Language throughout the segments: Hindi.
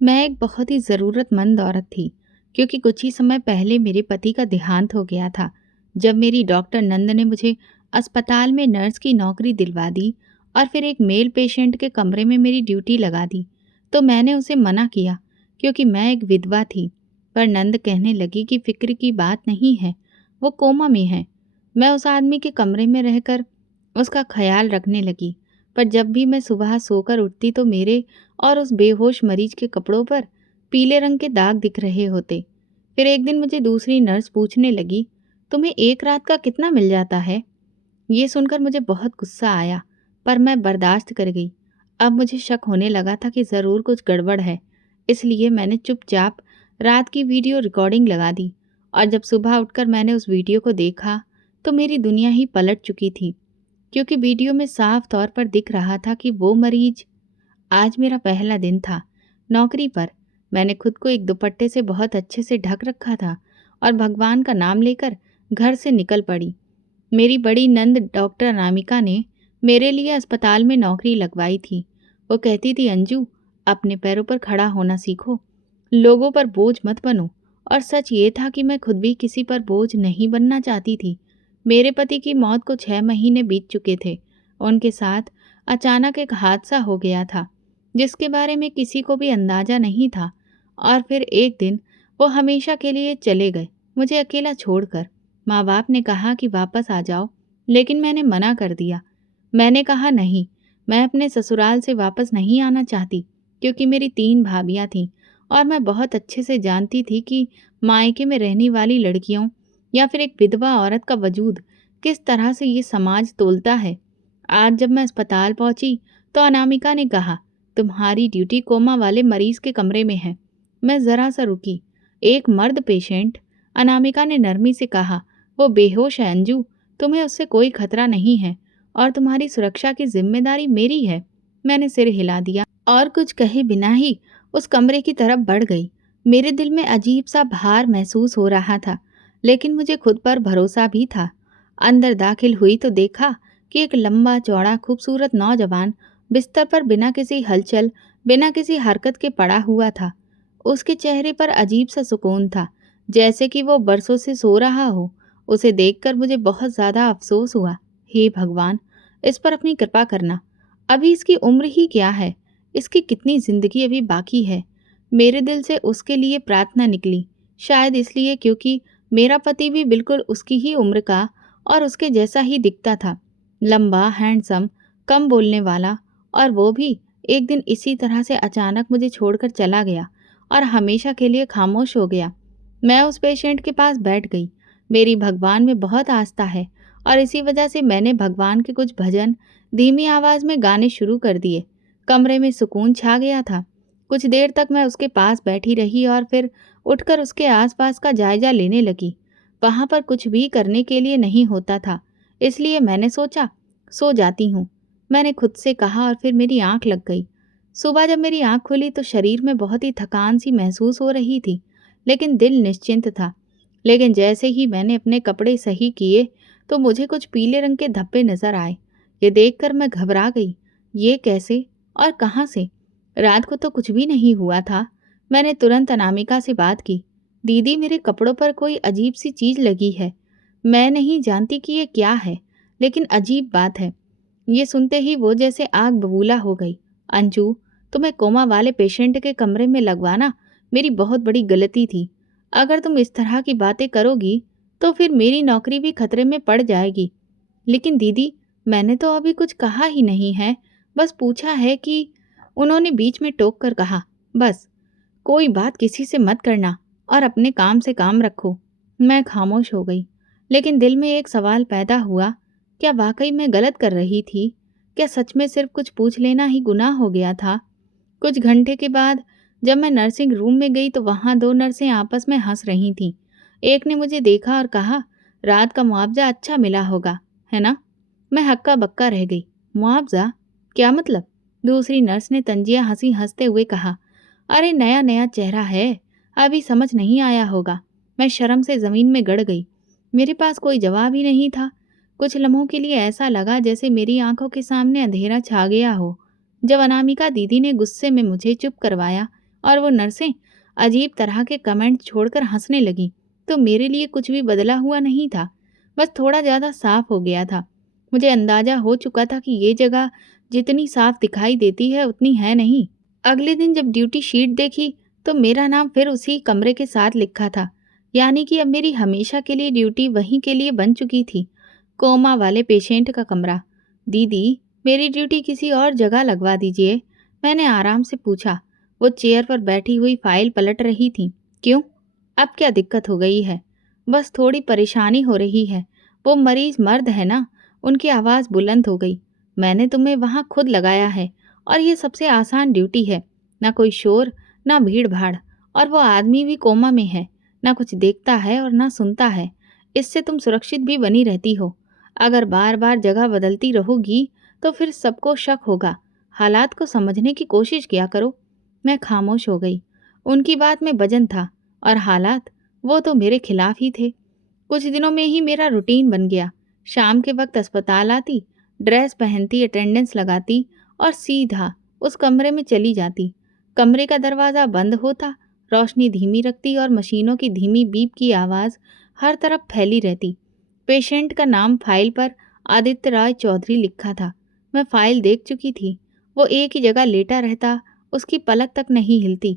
मैं एक बहुत ही ज़रूरतमंद औरत थी, क्योंकि कुछ ही समय पहले मेरे पति का देहांत हो गया था। जब मेरी डॉक्टर नंद ने मुझे अस्पताल में नर्स की नौकरी दिलवा दी और फिर एक मेल पेशेंट के कमरे में मेरी ड्यूटी लगा दी, तो मैंने उसे मना किया, क्योंकि मैं एक विधवा थी। पर नंद कहने लगी कि फिक्र की बात नहीं है, वो कोमा में है। मैं उस आदमी के कमरे में रहकर उसका ख्याल रखने लगी। पर जब भी मैं सुबह सोकर उठती तो मेरे और उस बेहोश मरीज के कपड़ों पर पीले रंग के दाग दिख रहे होते। फिर एक दिन मुझे दूसरी नर्स पूछने लगी, तुम्हें एक रात का कितना मिल जाता है? ये सुनकर मुझे बहुत गुस्सा आया, पर मैं बर्दाश्त कर गई। अब मुझे शक होने लगा था कि ज़रूर कुछ गड़बड़ है, इसलिए मैंने चुपचाप रात की वीडियो रिकॉर्डिंग लगा दी। और जब सुबह उठकर मैंने उस वीडियो को देखा, तो मेरी दुनिया ही पलट चुकी थी, क्योंकि वीडियो में साफ तौर पर दिख रहा था कि वो मरीज। आज मेरा पहला दिन था नौकरी पर। मैंने खुद को एक दुपट्टे से बहुत अच्छे से ढक रखा था और भगवान का नाम लेकर घर से निकल पड़ी। मेरी बड़ी नंद डॉक्टर अनामिका ने मेरे लिए अस्पताल में नौकरी लगवाई थी। वो कहती थी, अंजू, अपने पैरों पर खड़ा होना सीखो, लोगों पर बोझ मत बनो। और सच ये था कि मैं खुद भी किसी पर बोझ नहीं बनना चाहती थी। मेरे पति की मौत को 6 महीने बीत चुके थे। उनके साथ अचानक एक हादसा हो गया था, जिसके बारे में किसी को भी अंदाजा नहीं था। और फिर एक दिन वो हमेशा के लिए चले गए, मुझे अकेला छोड़कर। माँ बाप ने कहा कि वापस आ जाओ, लेकिन मैंने मना कर दिया। मैंने कहा नहीं, मैं अपने ससुराल से वापस नहीं आना चाहती, क्योंकि मेरी 3 भाभियाँ थीं और मैं बहुत अच्छे से जानती थी कि मायके में रहने वाली लड़कियों या फिर एक विधवा औरत का वजूद किस तरह से ये समाज तोलता है। आज जब मैं अस्पताल पहुंची तो अनामिका ने कहा, तुम्हारी ड्यूटी कोमा वाले मरीज के कमरे में है। मैं ज़रा सा रुकी। एक मर्द पेशेंट, अनामिका ने नरमी से कहा, वो बेहोश है अंजू, तुम्हें उससे कोई खतरा नहीं है और तुम्हारी सुरक्षा की जिम्मेदारी मेरी है। मैंने सिर हिला दिया और कुछ कहे बिना ही उस कमरे की तरफ बढ़ गई। मेरे दिल में अजीब सा भार महसूस हो रहा था, लेकिन मुझे खुद पर भरोसा भी था। अंदर दाखिल हुई तो देखा कि एक लंबा चौड़ा खूबसूरत नौजवान बिस्तर पर बिना किसी हलचल, बिना किसी हरकत के पड़ा हुआ था। उसके चेहरे पर अजीब सा सुकून था, जैसे कि वो बरसों से सो रहा हो। उसे देखकर मुझे बहुत ज़्यादा अफसोस हुआ। हे भगवान, इस पर अपनी कृपा करना। अभी इसकी उम्र ही क्या है, इसकी कितनी ज़िंदगी अभी बाकी है। मेरे दिल से उसके लिए प्रार्थना निकली, शायद इसलिए क्योंकि मेरा पति भी बिल्कुल उसकी ही उम्र का और उसके जैसा ही दिखता था। लंबा, हैंडसम, कम बोलने वाला। और वो भी एक दिन इसी तरह से अचानक मुझे छोड़कर चला गया और हमेशा के लिए खामोश हो गया। मैं उस पेशेंट के पास बैठ गई। मेरी भगवान में बहुत आस्था है और इसी वजह से मैंने भगवान के कुछ भजन धीमी आवाज़ में गाने शुरू कर दिए। कमरे में सुकून छा गया था। कुछ देर तक मैं उसके पास बैठी रही और फिर उठकर उसके आसपास का जायजा लेने लगी। वहाँ पर कुछ भी करने के लिए नहीं होता था, इसलिए मैंने सोचा सो जाती हूँ। मैंने खुद से कहा और फिर मेरी आंख लग गई। सुबह जब मेरी आंख खुली तो शरीर में बहुत ही थकान सी महसूस हो रही थी, लेकिन दिल निश्चिंत था। लेकिन जैसे ही मैंने अपने कपड़े सही किए तो मुझे कुछ पीले रंग के धब्बे नजर आए। ये देखकर मैं घबरा गई। ये कैसे और कहाँ से? रात को तो कुछ भी नहीं हुआ था। मैंने तुरंत अनामिका से बात की। दीदी, मेरे कपड़ों पर कोई अजीब सी चीज़ लगी है। मैं नहीं जानती कि ये क्या है, लेकिन अजीब बात है। ये सुनते ही वो जैसे आग बबूला हो गई। अंजू, तुम्हें कोमा वाले पेशेंट के कमरे में लगवाना मेरी बहुत बड़ी गलती थी। अगर तुम इस तरह की बातें करोगी तो फिर मेरी नौकरी भी खतरे में पड़ जाएगी। लेकिन दीदी, मैंने तो अभी कुछ कहा ही नहीं है, बस पूछा है कि। उन्होंने बीच में टोक कर कहा, बस, कोई बात किसी से मत करना और अपने काम से काम रखो। मैं खामोश हो गई, लेकिन दिल में एक सवाल पैदा हुआ, क्या वाकई मैं गलत कर रही थी? क्या सच में सिर्फ कुछ पूछ लेना ही गुनाह हो गया था? कुछ घंटे के बाद जब मैं नर्सिंग रूम में गई तो वहाँ 2 नर्सें आपस में हंस रही थीं। एक ने मुझे देखा और कहा, रात का मुआवजा अच्छा मिला होगा, है ना? मैं हक्का बक्का रह गई। मुआवजा? क्या मतलब? दूसरी नर्स ने तंजिया हंसी हंसते हुए कहा, अरे नया नया चेहरा है, अभी समझ नहीं आया होगा। मैं शर्म से ज़मीन में गड़ गई। मेरे पास कोई जवाब ही नहीं था। कुछ लम्हों के लिए ऐसा लगा जैसे मेरी आंखों के सामने अंधेरा छा गया हो। जब अनामिका दीदी ने गुस्से में मुझे चुप करवाया और वो नर्सें अजीब तरह के कमेंट छोड़कर हंसने लगीं। तो मेरे लिए कुछ भी बदला हुआ नहीं था, बस थोड़ा ज़्यादा साफ हो गया था। मुझे अंदाज़ा हो चुका था कि ये जगह जितनी साफ दिखाई देती है उतनी है नहीं। अगले दिन जब ड्यूटी शीट देखी तो मेरा नाम फिर उसी कमरे के साथ लिखा था, यानी कि अब मेरी हमेशा के लिए ड्यूटी वहीं के लिए बन चुकी थी। कोमा वाले पेशेंट का कमरा। दीदी, मेरी ड्यूटी किसी और जगह लगवा दीजिए, मैंने आराम से पूछा। वो चेयर पर बैठी हुई फाइल पलट रही थी। क्यों? अब क्या दिक्कत हो गई है? बस थोड़ी परेशानी हो रही है। वो मरीज मर्द है ना? उनकी आवाज़ बुलंद हो गई। मैंने तुम्हें वहाँ खुद लगाया है और ये सबसे आसान ड्यूटी है। ना कोई शोर, ना भीड़ भाड़, और वो आदमी भी कोमा में है। ना कुछ देखता है और ना सुनता है। इससे तुम सुरक्षित भी बनी रहती हो। अगर बार बार जगह बदलती रहोगी तो फिर सबको शक होगा। हालात को समझने की कोशिश किया करो। मैं खामोश हो गई। उनकी बात में वजन था और हालात, वो तो मेरे खिलाफ ही थे। कुछ दिनों में ही मेरा रूटीन बन गया। शाम के वक्त अस्पताल आती, ड्रेस पहनती, अटेंडेंस लगाती और सीधा उस कमरे में चली जाती। कमरे का दरवाज़ा बंद होता, रोशनी धीमी रखती और मशीनों की धीमी बीप की आवाज़ हर तरफ फैली रहती। पेशेंट का नाम फाइल पर आदित्य राय चौधरी लिखा था। मैं फाइल देख चुकी थी। वो एक ही जगह लेटा रहता, उसकी पलक तक नहीं हिलती।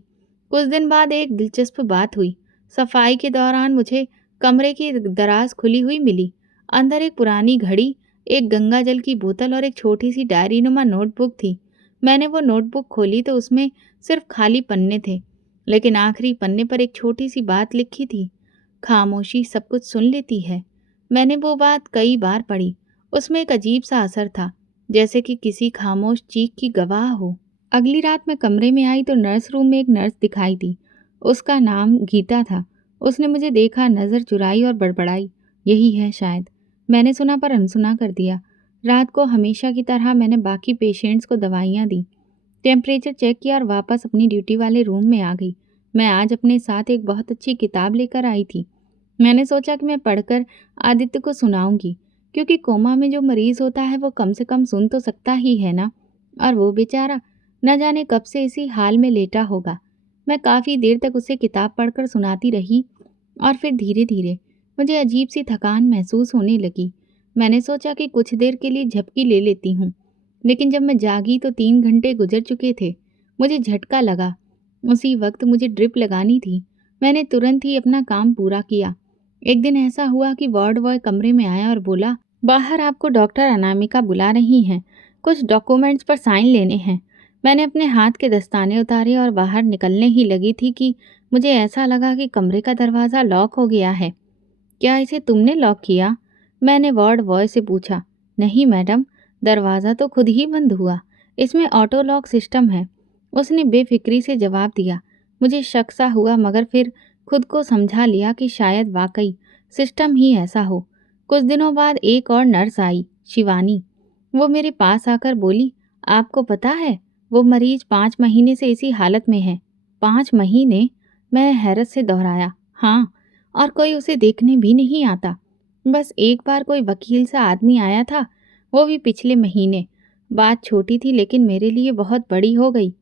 कुछ दिन बाद एक दिलचस्प बात हुई। सफाई के दौरान मुझे कमरे की दराज खुली हुई मिली। अंदर एक पुरानी घड़ी, एक गंगा जल की बोतल और एक छोटी सी डायरीनुमा नोटबुक थी। मैंने वो नोटबुक खोली तो उसमें सिर्फ खाली पन्ने थे, लेकिन आखिरी पन्ने पर एक छोटी सी बात लिखी थी। खामोशी सब कुछ सुन लेती है। मैंने वो बात कई बार पढ़ी। उसमें एक अजीब सा असर था, जैसे कि किसी खामोश चीख की गवाह हो। अगली रात मैं कमरे में आई तो नर्स रूम में एक नर्स दिखाई दी। उसका नाम गीता था। उसने मुझे देखा, नज़र चुराई और बड़बड़ाई, यही है शायद। मैंने सुना पर अनसुना कर दिया। रात को हमेशा की तरह मैंने बाकी पेशेंट्स को दवाइयाँ दी, टेम्परेचर चेक किया और वापस अपनी ड्यूटी वाले रूम में आ गई। मैं आज अपने साथ एक बहुत अच्छी किताब लेकर आई थी। मैंने सोचा कि मैं पढ़कर आदित्य को सुनाऊंगी, क्योंकि कोमा में जो मरीज होता है वो कम से कम सुन तो सकता ही है ना। और वो बेचारा न जाने कब से इसी हाल में लेटा होगा। मैं काफ़ी देर तक उसे किताब पढ़कर सुनाती रही और फिर धीरे धीरे मुझे अजीब सी थकान महसूस होने लगी। मैंने सोचा कि कुछ देर के लिए झपकी ले लेती हूँ, लेकिन जब मैं जागी तो 3 घंटे गुजर चुके थे। मुझे झटका लगा। उसी वक्त मुझे ड्रिप लगानी थी। मैंने तुरंत ही अपना काम पूरा किया। एक दिन ऐसा हुआ कि वार्ड बॉय कमरे में आया और बोला, बाहर आपको डॉक्टर अनामिका बुला रही हैं, कुछ डॉक्यूमेंट्स पर साइन लेने हैं। मैंने अपने हाथ के दस्ताने उतारे और बाहर निकलने ही लगी थी कि मुझे ऐसा लगा कि कमरे का दरवाज़ा लॉक हो गया है। क्या इसे तुमने लॉक किया? मैंने वार्ड बॉय से पूछा। नहीं मैडम, दरवाज़ा तो खुद ही बंद हुआ, इसमें ऑटो लॉक सिस्टम है, उसने बेफिक्री से जवाब दिया। मुझे शक सा हुआ, मगर फिर खुद को समझा लिया कि शायद वाकई सिस्टम ही ऐसा हो। कुछ दिनों बाद एक और नर्स आई, शिवानी। वो मेरे पास आकर बोली, आपको पता है वो मरीज 5 महीने से इसी हालत में है। 5 महीने? मैं हैरत से दोहराया। हाँ, और कोई उसे देखने भी नहीं आता। बस एक बार कोई वकील सा आदमी आया था, वो भी पिछले महीने। बात छोटी थी लेकिन मेरे लिए बहुत बड़ी हो गई।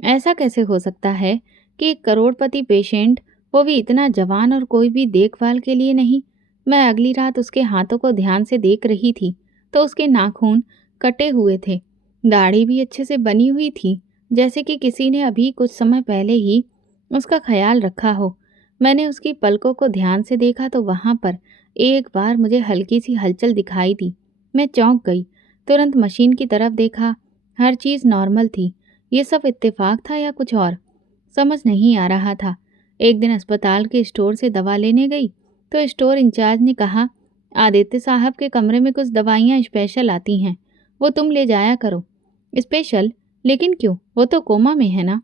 ऐसा कैसे हो सकता है कि एक करोड़पति पेशेंट, वो भी इतना जवान, और कोई भी देखभाल के लिए नहीं। मैं अगली रात उसके हाथों को ध्यान से देख रही थी तो उसके नाखून कटे हुए थे, दाढ़ी भी अच्छे से बनी हुई थी, जैसे कि किसी ने अभी कुछ समय पहले ही उसका ख्याल रखा हो। मैंने उसकी पलकों को ध्यान से देखा तो वहाँ पर एक बार मुझे हल्की सी हलचल दिखाई दी। मैं चौंक गई। तुरंत मशीन की तरफ देखा। हर चीज़ नॉर्मल थी। ये सब इत्तेफाक था या कुछ और, समझ नहीं आ रहा था। एक दिन अस्पताल के स्टोर से दवा लेने गई तो स्टोर इंचार्ज ने कहा, आदित्य साहब के कमरे में कुछ दवाइयाँ स्पेशल आती हैं, वो तुम ले जाया करो। स्पेशल? लेकिन क्यों? वो तो कोमा में है ना।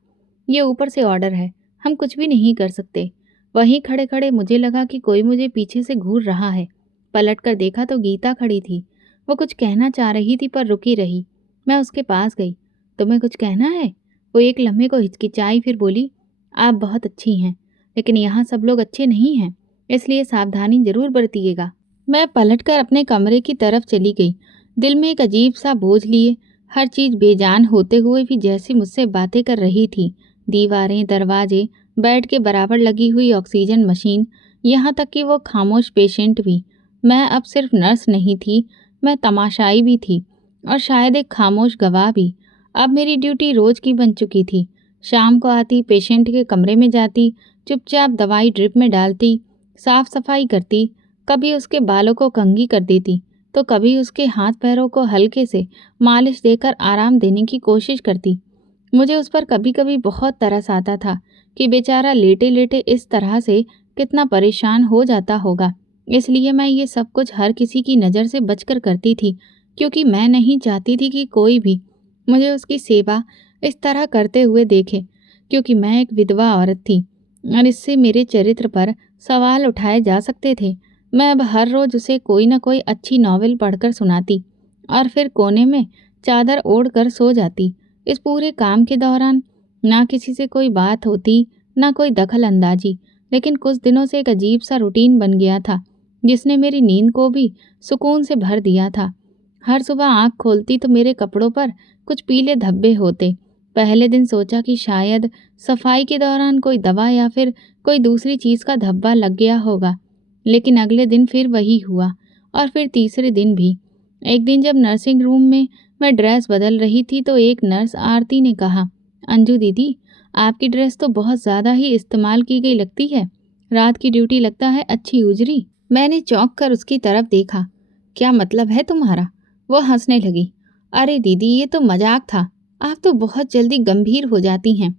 ये ऊपर से ऑर्डर है, हम कुछ भी नहीं कर सकते। वहीं खड़े खड़े मुझे लगा कि कोई मुझे पीछे से घूर रहा है। पलट कर देखा तो गीता खड़ी थी। वो कुछ कहना चाह रही थी पर रुकी रही। मैं उसके पास गई। तुम्हें कुछ कहना है? वो एक लम्हे को हिचकिचाई, फिर बोली, आप बहुत अच्छी हैं, लेकिन यहाँ सब लोग अच्छे नहीं हैं, इसलिए सावधानी जरूर बरतिएगा। मैं पलटकर अपने कमरे की तरफ चली गई, दिल में एक अजीब सा बोझ लिए। हर चीज़ बेजान होते हुए भी जैसी मुझसे बातें कर रही थी, दीवारें, दरवाजे, बेड के बराबर लगी हुई ऑक्सीजन मशीन, यहाँ तक कि वो खामोश पेशेंट भी। मैं अब सिर्फ नर्स नहीं थी, मैं तमाशाई भी थी और शायद एक खामोश गवाह भी। अब मेरी ड्यूटी रोज़ की बन चुकी थी। शाम को आती, पेशेंट के कमरे में जाती, चुपचाप दवाई ड्रिप में डालती, साफ सफाई करती, कभी उसके बालों को कंघी कर देती, तो कभी उसके हाथ पैरों को हल्के से मालिश देकर आराम देने की कोशिश करती। मुझे उस पर कभी कभी बहुत तरस आता था कि बेचारा लेटे लेटे इस तरह से कितना परेशान हो जाता होगा। इसलिए मैं ये सब कुछ हर किसी की नज़र से बचकर करती थी, क्योंकि मैं नहीं चाहती थी कि कोई भी मुझे उसकी सेवा इस तरह करते हुए देखे, क्योंकि मैं एक विधवा औरत थी और इससे मेरे चरित्र पर सवाल उठाए जा सकते थे। मैं अब हर रोज़ उसे कोई न कोई अच्छी नॉवेल पढ़कर सुनाती और फिर कोने में चादर ओढ़ कर सो जाती। इस पूरे काम के दौरान ना किसी से कोई बात होती, ना कोई दखल अंदाजी, लेकिन कुछ दिनों से एक अजीब सा रूटीन बन गया था, जिसने मेरी नींद को भी सुकून से भर दिया था। हर सुबह आँख खोलती तो मेरे कपड़ों पर कुछ पीले धब्बे होते। पहले दिन सोचा कि शायद सफाई के दौरान कोई दवा या फिर कोई दूसरी चीज़ का धब्बा लग गया होगा, लेकिन अगले दिन फिर वही हुआ और फिर तीसरे दिन भी। एक दिन जब नर्सिंग रूम में मैं ड्रेस बदल रही थी तो एक नर्स आरती ने कहा, अंजू दीदी, आपकी ड्रेस तो बहुत ज़्यादा ही इस्तेमाल की गई लगती है। रात की ड्यूटी लगता है अच्छी उजरी। मैंने चौंक कर उसकी तरफ देखा। क्या मतलब है तुम्हारा? वो हंसने लगी। अरे दीदी, ये तो मजाक था, आप तो बहुत जल्दी गंभीर हो जाती हैं।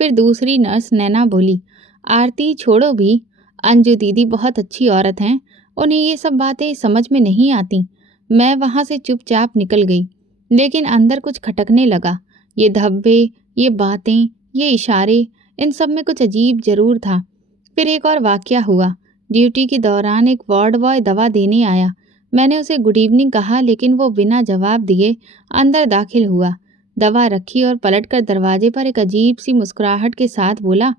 फिर दूसरी नर्स नैना बोली, आरती छोड़ो भी, अंजू दीदी बहुत अच्छी औरत हैं, उन्हें ये सब बातें समझ में नहीं आती। मैं वहाँ से चुपचाप निकल गई, लेकिन अंदर कुछ खटकने लगा। ये धब्बे, ये बातें, ये इशारे, इन सब में कुछ अजीब जरूर था। फिर एक और वाकया हुआ। ड्यूटी के दौरान एक वार्ड बॉय दवा देने आया। मैंने उसे गुड इवनिंग कहा, लेकिन वो बिना जवाब दिए अंदर दाखिल हुआ। दवा रखी और पलटकर दरवाजे पर एक अजीब सी मुस्कुराहट के साथ बोला,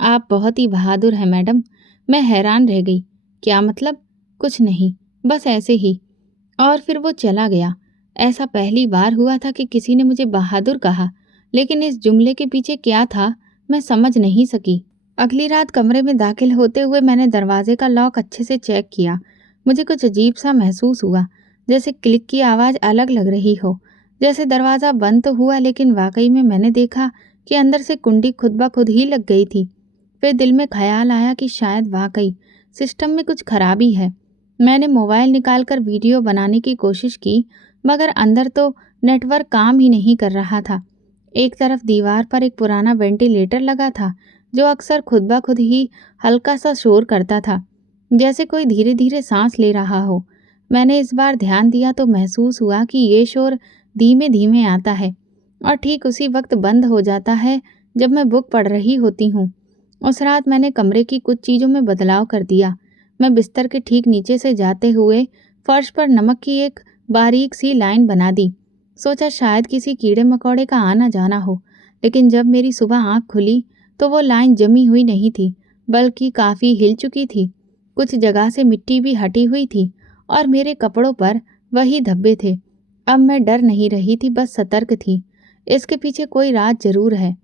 आप बहुत ही बहादुर हैं मैडम। मैं हैरान रह गई। क्या मतलब? कुछ नहीं, बस ऐसे ही। और फिर वो चला गया। ऐसा पहली बार हुआ था कि किसी ने मुझे बहादुर कहा, लेकिन इस जुमले के पीछे क्या था मैं समझ नहीं सकी। अगली रात कमरे में दाखिल होते हुए मैंने दरवाजे का लॉक अच्छे से चेक किया। मुझे कुछ अजीब सा महसूस हुआ, जैसे क्लिक की आवाज़ अलग लग रही हो। जैसे दरवाज़ा बंद तो हुआ, लेकिन वाकई में मैंने देखा कि अंदर से कुंडी खुद ब खुद ही लग गई थी। फिर दिल में ख्याल आया कि शायद वाकई सिस्टम में कुछ खराबी है। मैंने मोबाइल निकालकर वीडियो बनाने की कोशिश की, मगर अंदर तो नेटवर्क काम ही नहीं कर रहा था। एक तरफ दीवार पर एक पुराना वेंटिलेटर लगा था, जो अक्सर खुद ब खुद ही हल्का सा शोर करता था, जैसे कोई धीरे धीरे सांस ले रहा हो। मैंने इस बार ध्यान दिया तो महसूस हुआ कि ये शोर धीमे धीमे आता है और ठीक उसी वक्त बंद हो जाता है जब मैं बुक पढ़ रही होती हूँ। उस रात मैंने कमरे की कुछ चीज़ों में बदलाव कर दिया। मैं बिस्तर के ठीक नीचे से जाते हुए फर्श पर नमक की एक बारीक सी लाइन बना दी। सोचा शायद किसी कीड़े मकोड़े का आना जाना हो, लेकिन जब मेरी सुबह आँख खुली तो वो लाइन जमी हुई नहीं थी, बल्कि काफ़ी हिल चुकी थी। कुछ जगह से मिट्टी भी हटी हुई थी और मेरे कपड़ों पर वही धब्बे थे। अब मैं डर नहीं रही थी, बस सतर्क थी। इसके पीछे कोई राज जरूर है।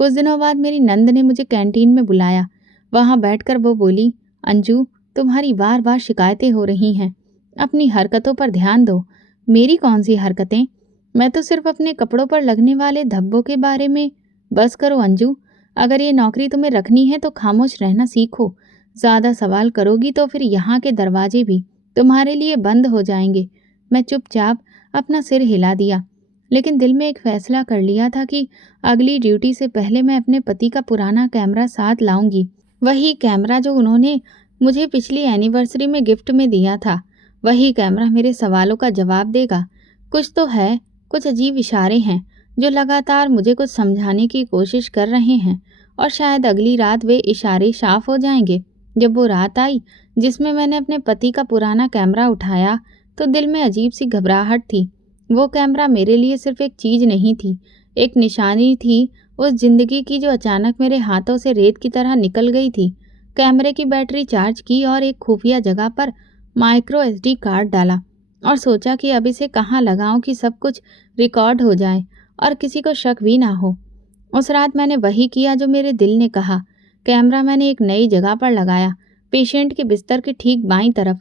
कुछ दिनों बाद मेरी नंद ने मुझे कैंटीन में बुलाया। वहाँ बैठकर वो बोली, अंजू, तुम्हारी बार बार शिकायतें हो रही हैं, अपनी हरकतों पर ध्यान दो। मेरी कौन सी हरकतें? मैं तो सिर्फ अपने कपड़ों पर लगने वाले धब्बों के बारे में। बस करो अंजू, अगर ये नौकरी तुम्हें रखनी है तो खामोश रहना सीखो। ज़्यादा सवाल करोगी तो फिर यहाँ के दरवाजे भी तुम्हारे लिए बंद हो जाएंगे। मैं चुपचाप अपना सिर हिला दिया, लेकिन दिल में एक फैसला कर लिया था कि अगली ड्यूटी से पहले मैं अपने पति का पुराना कैमरा साथ लाऊंगी। वही कैमरा जो उन्होंने मुझे पिछली एनिवर्सरी में गिफ्ट में दिया था। वही कैमरा मेरे सवालों का जवाब देगा। कुछ तो है, कुछ अजीब इशारे हैं जो लगातार मुझे कुछ समझाने की कोशिश कर रहे हैं, और शायद अगली रात वे इशारे साफ हो जाएंगे। जब वो रात आई जिसमें मैंने अपने पति का पुराना कैमरा उठाया, तो दिल में अजीब सी घबराहट थी। वो कैमरा मेरे लिए सिर्फ एक चीज़ नहीं थी, एक निशानी थी उस जिंदगी की जो अचानक मेरे हाथों से रेत की तरह निकल गई थी। कैमरे की बैटरी चार्ज की और एक खुफिया जगह पर माइक्रो एसडी कार्ड डाला और सोचा कि अब इसे कहाँ लगाऊं कि सब कुछ रिकॉर्ड हो जाए और किसी को शक भी ना हो। उस रात मैंने वही किया जो मेरे दिल ने कहा। कैमरा मैंने एक नई जगह पर लगाया, पेशेंट के बिस्तर के ठीक बाईं तरफ।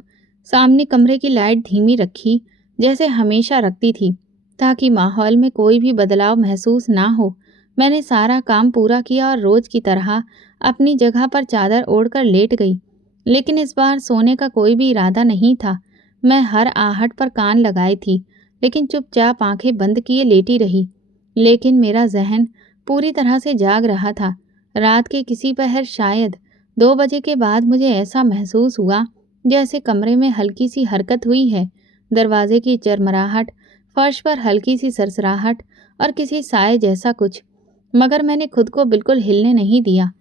सामने कमरे की लाइट धीमी रखी, जैसे हमेशा रखती थी, ताकि माहौल में कोई भी बदलाव महसूस ना हो। मैंने सारा काम पूरा किया और रोज की तरह अपनी जगह पर चादर ओढ़कर लेट गई। लेकिन इस बार सोने का कोई भी इरादा नहीं था। मैं हर आहट पर कान लगाई थी, लेकिन चुपचाप आंखें बंद किए लेटी रही। लेकिन मेरा जहन पूरी तरह से जाग रहा था। रात के किसी पहर, शायद 2 बजे के बाद, मुझे ऐसा महसूस हुआ जैसे कमरे में हल्की सी हरकत हुई है। दरवाजे की चरमराहट, फर्श पर हल्की सी सरसराहट और किसी साए जैसा कुछ। मगर मैंने खुद को बिल्कुल हिलने नहीं दिया।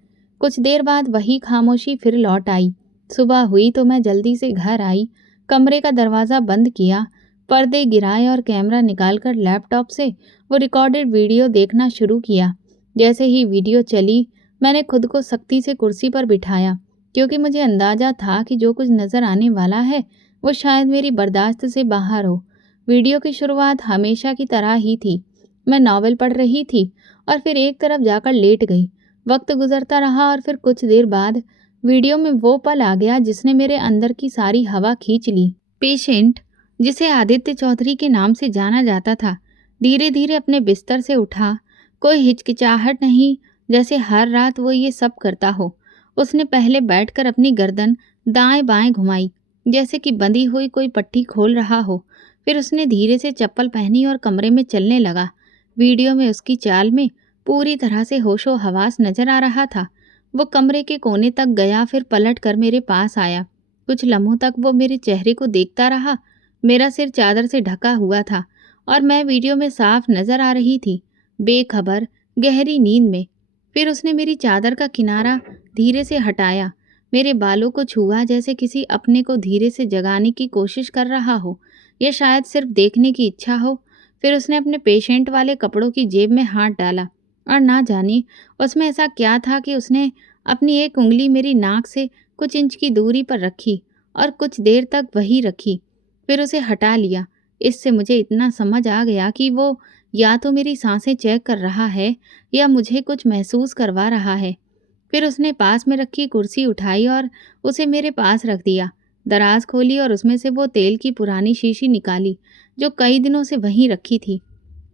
कुछ देर बाद वही खामोशी फिर लौट आई। सुबह हुई तो मैं जल्दी से घर आई, कमरे का दरवाज़ा बंद किया, पर्दे गिराए और कैमरा निकालकर लैपटॉप से वो रिकॉर्डेड वीडियो देखना शुरू किया। जैसे ही वीडियो चली, मैंने खुद को सख्ती से कुर्सी पर बिठाया, क्योंकि मुझे अंदाजा था कि जो कुछ नज़र आने वाला है वो शायद मेरी बर्दाश्त से बाहर हो। वीडियो की शुरुआत हमेशा की तरह ही थी। मैं नॉवेल पढ़ रही थी और फिर एक तरफ जाकर लेट गई। वक्त गुजरता रहा और फिर कुछ देर बाद वीडियो में वो पल आ गया जिसने मेरे अंदर की सारी हवा खींच ली। पेशेंट, जिसे आदित्य चौधरी के नाम से जाना जाता था, धीरे धीरे अपने बिस्तर से उठा। कोई हिचकिचाहट नहीं, जैसे हर रात वो ये सब करता हो। उसने पहले बैठकर अपनी गर्दन दाएं बाएं घुमाई, जैसे कि बंधी हुई कोई पट्टी खोल रहा हो। फिर उसने धीरे से चप्पल पहनी और कमरे में चलने लगा। वीडियो में उसकी चाल में पूरी तरह से होशो हवास नजर आ रहा था। वो कमरे के कोने तक गया, फिर पलट कर मेरे पास आया। कुछ लम्हों तक वो मेरे चेहरे को देखता रहा। मेरा सिर चादर से ढका हुआ था और मैं वीडियो में साफ नजर आ रही थी, बेखबर, गहरी नींद में। फिर उसने मेरी चादर का किनारा धीरे से हटाया, मेरे बालों को छुआ, जैसे किसी अपने को धीरे से जगाने की कोशिश कर रहा हो, या शायद सिर्फ देखने की इच्छा हो। फिर उसने अपने पेशेंट वाले कपड़ों की जेब में हाथ डाला और ना जाने उसमें ऐसा क्या था कि उसने अपनी एक उंगली मेरी नाक से कुछ इंच की दूरी पर रखी और कुछ देर तक वही रखी, फिर उसे हटा लिया। इससे मुझे इतना समझ आ गया कि वो या तो मेरी सांसें चेक कर रहा है या मुझे कुछ महसूस करवा रहा है। फिर उसने पास में रखी कुर्सी उठाई और उसे मेरे पास रख दिया। दराज खोली और उसमें से वो तेल की पुरानी शीशी निकाली जो कई दिनों से वहीं रखी थी।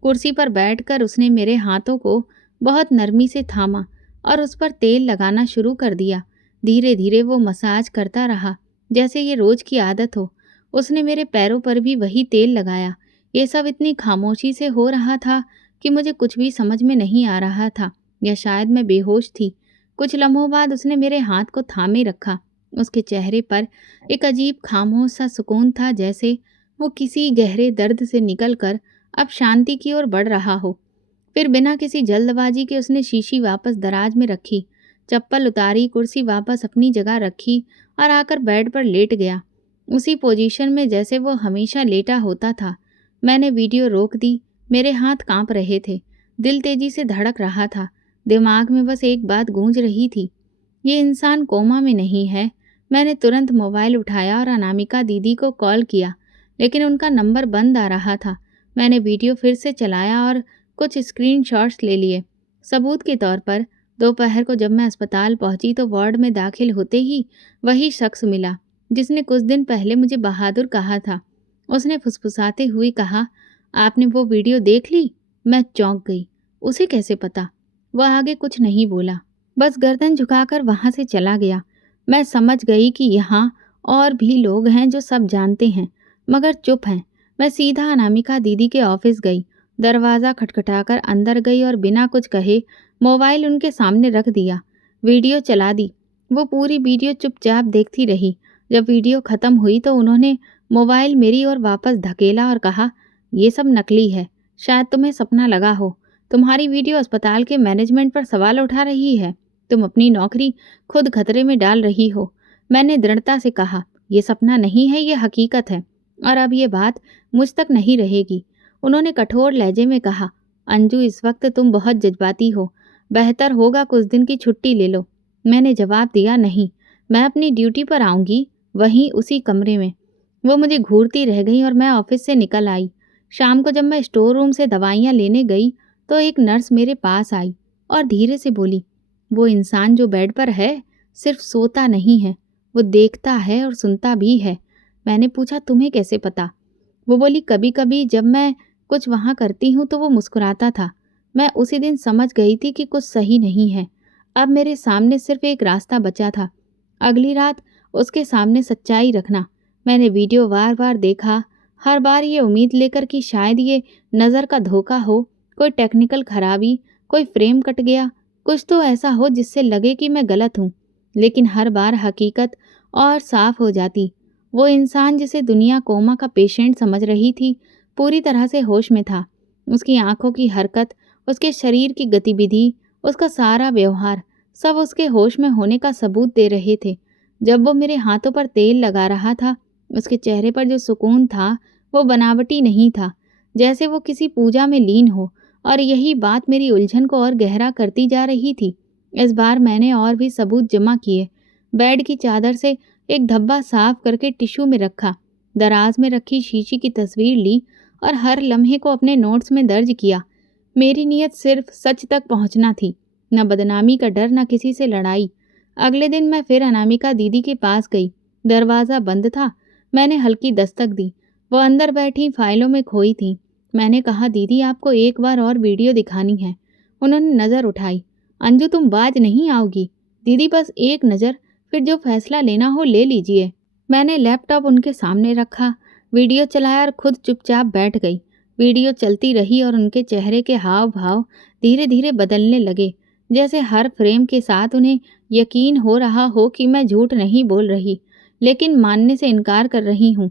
कुर्सी पर बैठकर उसने मेरे हाथों को बहुत नरमी से थामा और उस पर तेल लगाना शुरू कर दिया। धीरे धीरे वो मसाज करता रहा, जैसे ये रोज की आदत हो। उसने मेरे पैरों पर भी वही तेल लगाया। ये सब इतनी खामोशी से हो रहा था कि मुझे कुछ भी समझ में नहीं आ रहा था, या शायद मैं बेहोश थी। कुछ लम्हों बाद उसने मेरे हाथ को थामे रखा। उसके चेहरे पर एक अजीब खामोश सा सुकून था, जैसे वो किसी गहरे दर्द से निकलकर अब शांति की ओर बढ़ रहा हो। फिर बिना किसी जल्दबाजी के उसने शीशी वापस दराज में रखी, चप्पल उतारी, कुर्सी वापस अपनी जगह रखी और आकर बेड पर लेट गया, उसी पोजीशन में जैसे वो हमेशा लेटा होता था। मैंने वीडियो रोक दी। मेरे हाथ कांप रहे थे, दिल तेजी से धड़क रहा था। दिमाग में बस एक बात गूंज रही थी, ये इंसान कोमा में नहीं है। मैंने तुरंत मोबाइल उठाया और अनामिका दीदी को कॉल किया, लेकिन उनका नंबर बंद आ रहा था। मैंने वीडियो फिर से चलाया और कुछ स्क्रीनशॉट्स ले लिए, सबूत के तौर पर। दोपहर को जब मैं अस्पताल पहुंची तो वार्ड में दाखिल होते ही वही शख्स मिला जिसने कुछ दिन पहले मुझे बहादुर कहा था। उसने फुसफुसाते हुए कहा, आपने वो वीडियो देख ली? मैं चौंक गई। उसे कैसे पता? वह आगे कुछ नहीं बोला, बस गर्दन झुकाकर वहां से चला गया। मैं समझ गई कि यहाँ और भी लोग हैं जो सब जानते हैं, मगर चुप हैं। मैं सीधा अनामिका दीदी के ऑफिस गई, दरवाज़ा खटखटाकर अंदर गई और बिना कुछ कहे मोबाइल उनके सामने रख दिया। वीडियो चला दी। वो पूरी वीडियो चुपचाप देखती रही। जब वीडियो ख़त्म हुई तो उन्होंने मोबाइल मेरी ओर वापस धकेला और कहा, ये सब नकली है, शायद तुम्हें सपना लगा हो। तुम्हारी वीडियो अस्पताल के मैनेजमेंट पर सवाल उठा रही है। तुम अपनी नौकरी खुद खतरे में डाल रही हो। मैंने दृढ़ता से कहा, ये सपना नहीं है, ये हकीकत है, और अब ये बात मुझ तक नहीं रहेगी। उन्होंने कठोर लहजे में कहा, अंजू, इस वक्त तुम बहुत जज्बाती हो, बेहतर होगा कुछ दिन की छुट्टी ले लो। मैंने जवाब दिया, नहीं, मैं अपनी ड्यूटी पर आऊँगी, वहीं उसी कमरे में। वो मुझे घूरती रह गई और मैं ऑफिस से निकल आई। शाम को जब मैं स्टोर रूम से दवाइयाँ लेने गई तो एक नर्स मेरे पास आई। और धीरे से बोली, वो इंसान जो बेड पर है सिर्फ सोता नहीं है, वो देखता है और सुनता भी है। मैंने पूछा, तुम्हें कैसे पता? वो बोली, कभी कभी जब मैं कुछ वहाँ करती हूँ तो वो मुस्कुराता था। मैं उसी दिन समझ गई थी कि कुछ सही नहीं है। अब मेरे सामने सिर्फ एक रास्ता बचा था, अगली रात उसके सामने सच्चाई रखना। मैंने वीडियो बार बार देखा, हर बार ये उम्मीद लेकर कि शायद ये नज़र का धोखा हो, कोई टेक्निकल खराबी, कोई फ्रेम कट गया, कुछ तो ऐसा हो जिससे लगे कि मैं गलत हूँ। लेकिन हर बार हकीकत और साफ हो जाती। वो इंसान जिसे दुनिया कोमा का पेशेंट समझ रही थी, पूरी तरह से होश में था। उसकी आंखों की हरकत, उसके शरीर की गतिविधि, उसका सारा व्यवहार, सब उसके होश में होने का सबूत दे रहे थे। जब वो मेरे हाथों पर तेल लगा रहा था, उसके चेहरे पर जो सुकून था वो बनावटी नहीं था, जैसे वो किसी पूजा में लीन हो। और यही बात मेरी उलझन को और गहरा करती जा रही थी। इस बार मैंने और भी सबूत जमा किए। बेड की चादर से एक धब्बा साफ करके टिश्यू में रखा, दराज में रखी शीशी की तस्वीर ली और हर लम्हे को अपने नोट्स में दर्ज किया। मेरी नीयत सिर्फ सच तक पहुंचना थी, न बदनामी का डर, न किसी से लड़ाई। अगले दिन मैं फिर अनामिका दीदी के पास गई। दरवाज़ा बंद था। मैंने हल्की दस्तक दी। वो अंदर बैठी फाइलों में खोई थी। मैंने कहा, दीदी आपको एक बार और वीडियो दिखानी है। उन्होंने नज़र उठाई। अंजू, तुम बाज नहीं आओगी? दीदी बस एक नज़र, फिर जो फैसला लेना हो ले लीजिए। मैंने लैपटॉप उनके सामने रखा, वीडियो चलाया और खुद चुपचाप बैठ गई। वीडियो चलती रही और उनके चेहरे के हाव भाव धीरे धीरे बदलने लगे, जैसे हर फ्रेम के साथ उन्हें यकीन हो रहा हो कि मैं झूठ नहीं बोल रही, लेकिन मानने से इनकार कर रही हूँ।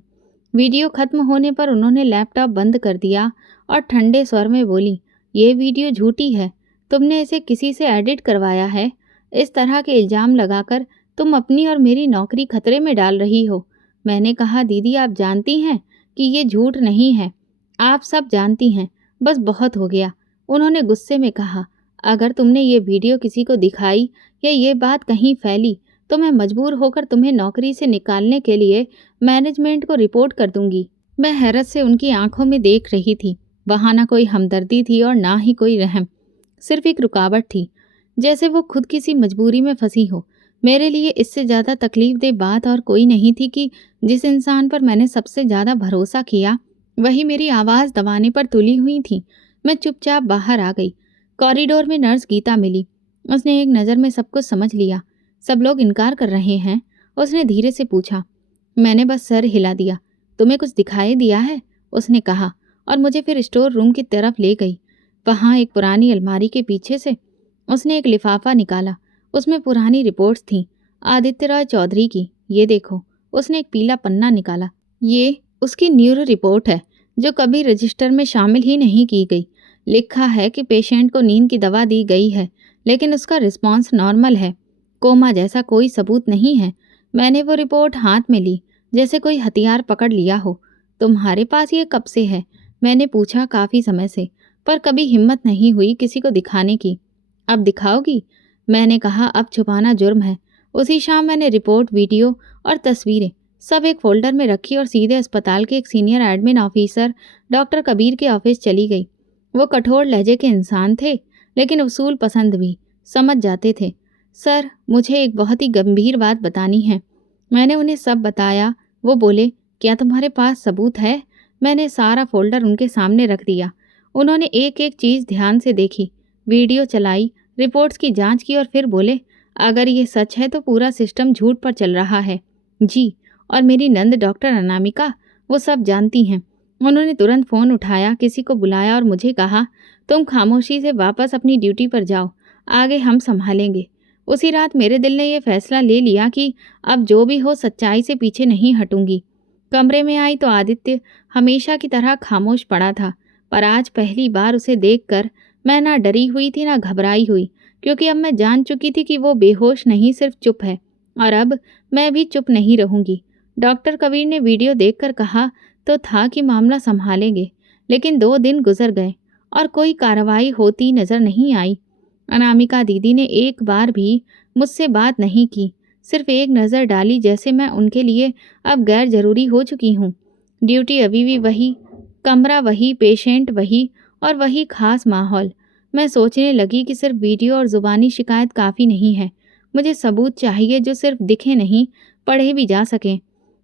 वीडियो खत्म होने पर उन्होंने लैपटॉप बंद कर दिया और ठंडे स्वर में बोली, ये वीडियो झूठी है। तुमने इसे किसी से एडिट करवाया है। इस तरह के इल्ज़ाम लगाकर तुम अपनी और मेरी नौकरी खतरे में डाल रही हो। मैंने कहा, दीदी आप जानती हैं कि ये झूठ नहीं है। आप सब जानती हैं। बस बहुत हो गया। उन्होंने गुस्से में कहा, अगर तुमने ये वीडियो किसी को दिखाई या ये बात कहीं फैली तो मैं मजबूर होकर तुम्हें नौकरी से निकालने के लिए मैनेजमेंट को रिपोर्ट कर दूंगी। मैं हैरत से उनकी आंखों में देख रही थी। वहाँ ना कोई हमदर्दी थी और ना ही कोई रहम, सिर्फ एक रुकावट थी, जैसे वो खुद किसी मजबूरी में फंसी हो। मेरे लिए इससे ज़्यादा तकलीफ दे बात और कोई नहीं थी कि जिस इंसान पर मैंने सबसे ज़्यादा भरोसा किया वही मेरी आवाज़ दबाने पर तुली हुई थी। मैं चुपचाप बाहर आ गई। कॉरिडोर में नर्स गीता मिली। उसने एक नज़र में सब कुछ समझ लिया। सब लोग इनकार कर रहे हैं? उसने धीरे से पूछा। मैंने बस सर हिला दिया। तुम्हें कुछ दिखाई दिया है? उसने कहा और मुझे फिर स्टोर रूम की तरफ ले गई। वहाँ एक पुरानी अलमारी के पीछे से उसने एक लिफाफा निकाला। उसमें पुरानी रिपोर्ट्स थीं, आदित्य रॉय चौधरी की। ये देखो। उसने एक पीला पन्ना निकाला। ये उसकी न्यूरो रिपोर्ट है, जो कभी रजिस्टर में शामिल ही नहीं की गई। लिखा है कि पेशेंट को नींद की दवा दी गई है, लेकिन उसका रिस्पॉन्स नॉर्मल है। कोमा जैसा कोई सबूत नहीं है। मैंने वो रिपोर्ट हाथ में ली, जैसे कोई हथियार पकड़ लिया हो। तुम्हारे पास ये कब से है? मैंने पूछा। काफ़ी समय से, पर कभी हिम्मत नहीं हुई किसी को दिखाने की। अब दिखाओगी? मैंने कहा, अब छुपाना जुर्म है। उसी शाम मैंने रिपोर्ट, वीडियो और तस्वीरें सब एक फोल्डर में रखी और सीधे अस्पताल के एक senior admin officer doctor Kabir के ऑफिस चली गई। वो कठोर लहजे के इंसान थे, लेकिन उसूल पसंद भी, समझ जाते थे। सर, मुझे एक बहुत ही गंभीर बात बतानी है। मैंने उन्हें सब बताया। वो बोले, क्या तुम्हारे पास सबूत है? मैंने सारा फोल्डर उनके सामने रख दिया। उन्होंने एक एक चीज़ ध्यान से देखी, वीडियो चलाई, रिपोर्ट्स की जांच की और फिर बोले, अगर ये सच है तो पूरा सिस्टम झूठ पर चल रहा है। जी, और मेरी नंद डॉक्टर अनामिका, वो सब जानती हैं। उन्होंने तुरंत फ़ोन उठाया, किसी को बुलाया और मुझे कहा, तुम खामोशी से वापस अपनी ड्यूटी पर जाओ, आगे हम संभालेंगे। उसी रात मेरे दिल ने यह फैसला ले लिया कि अब जो भी हो सच्चाई से पीछे नहीं हटूंगी। कमरे में आई तो आदित्य हमेशा की तरह खामोश पड़ा था, पर आज पहली बार उसे देखकर मैं ना डरी हुई थी ना घबराई हुई, क्योंकि अब मैं जान चुकी थी कि वो बेहोश नहीं, सिर्फ चुप है। और अब मैं भी चुप नहीं रहूंगी। डॉक्टर कबीर ने वीडियो देखकर कहा तो था कि मामला संभालेंगे, लेकिन 2 दिन गुजर गए और कोई कार्रवाई होती नजर नहीं आई। अनामिका दीदी ने एक बार भी मुझसे बात नहीं की, सिर्फ एक नज़र डाली, जैसे मैं उनके लिए अब गैर जरूरी हो चुकी हूँ। ड्यूटी अभी भी वही, कमरा वही, पेशेंट वही और वही खास माहौल। मैं सोचने लगी कि सिर्फ वीडियो और ज़ुबानी शिकायत काफ़ी नहीं है। मुझे सबूत चाहिए जो सिर्फ दिखे नहीं, पढ़े भी जा सकें।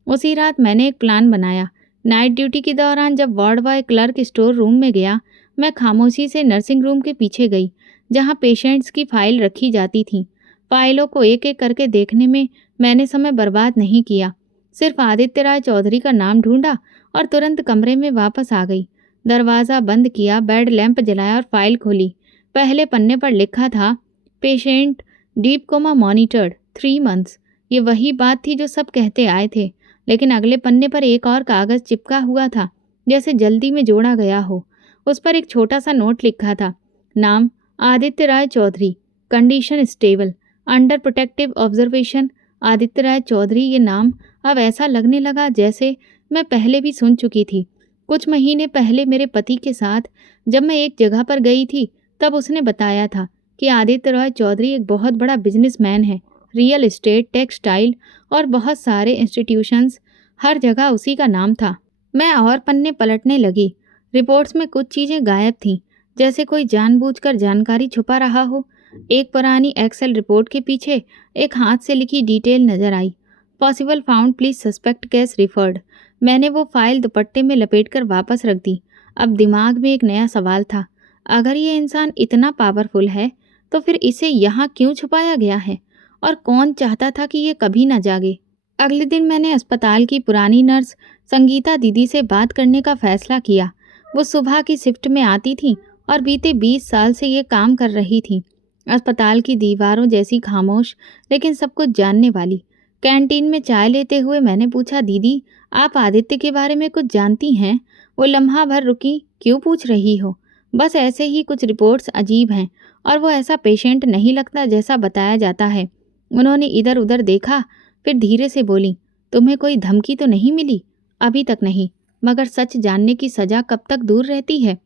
उसी रात मैंने एक प्लान बनाया। नाइट ड्यूटी के दौरान जब ward boy clerk store room में गया, मैं खामोशी से नर्सिंग रूम के पीछे गई, जहाँ पेशेंट्स की फाइल रखी जाती थी। फाइलों को एक-एक करके देखने में मैंने समय बर्बाद नहीं किया। सिर्फ आदित्य राय चौधरी का नाम ढूंढा और तुरंत कमरे में वापस आ गई। दरवाज़ा बंद किया, बेड लैंप जलाया और फाइल खोली। पहले पन्ने पर लिखा था, patient deep coma monitored 3 months. ये वही बात थी जो सब कहते आए थे, लेकिन अगले पन्ने पर एक और कागज़ चिपका हुआ था, जैसे जल्दी में जोड़ा गया हो। उस पर एक छोटा सा नोट लिखा था, नाम Aditya Rai Chaudhary, condition stable, under protective observation. Aditya Rai Chaudhary, ये नाम अब ऐसा लगने लगा जैसे मैं पहले भी सुन चुकी थी। कुछ महीने पहले मेरे पति के साथ जब मैं एक जगह पर गई थी, तब उसने बताया था कि आदित्य रॉय चौधरी एक बहुत बड़ा बिजनेसमैन है। रियल एस्टेट, टेक्सटाइल और बहुत सारे इंस्टीट्यूशंस, हर जगह उसी का नाम था। मैं और पन्ने पलटने लगी। रिपोर्ट्स में कुछ चीज़ें गायब थीं, जैसे कोई जानबूझकर जानकारी छुपा रहा हो। एक पुरानी एक्सेल रिपोर्ट के पीछे एक हाथ से लिखी डिटेल नजर आई, possible found please suspect case referred. मैंने वो फाइल दुपट्टे में लपेटकर वापस रख दी। अब दिमाग में एक नया सवाल था, अगर ये इंसान इतना पावरफुल है तो फिर इसे यहाँ क्यों छुपाया गया है, और कौन चाहता था कि ये कभी ना जागे। अगले दिन मैंने अस्पताल की पुरानी नर्स संगीता दीदी से बात करने का फैसला किया। वो सुबह की शिफ्ट में आती थी और बीते 20 साल से ये काम कर रही थी। अस्पताल की दीवारों जैसी खामोश, लेकिन सब कुछ जानने वाली। कैंटीन में चाय लेते हुए मैंने पूछा, दीदी आप आदित्य के बारे में कुछ जानती हैं? वो लम्हा भर रुकी, क्यों पूछ रही हो? बस ऐसे ही, कुछ रिपोर्ट्स अजीब हैं और वो ऐसा पेशेंट नहीं लगता जैसा बताया जाता है। उन्होंने इधर उधर देखा, फिर धीरे से बोली, तुम्हें कोई धमकी तो नहीं मिली? अभी तक नहीं, मगर सच जानने की सजा कब तक दूर रहती है?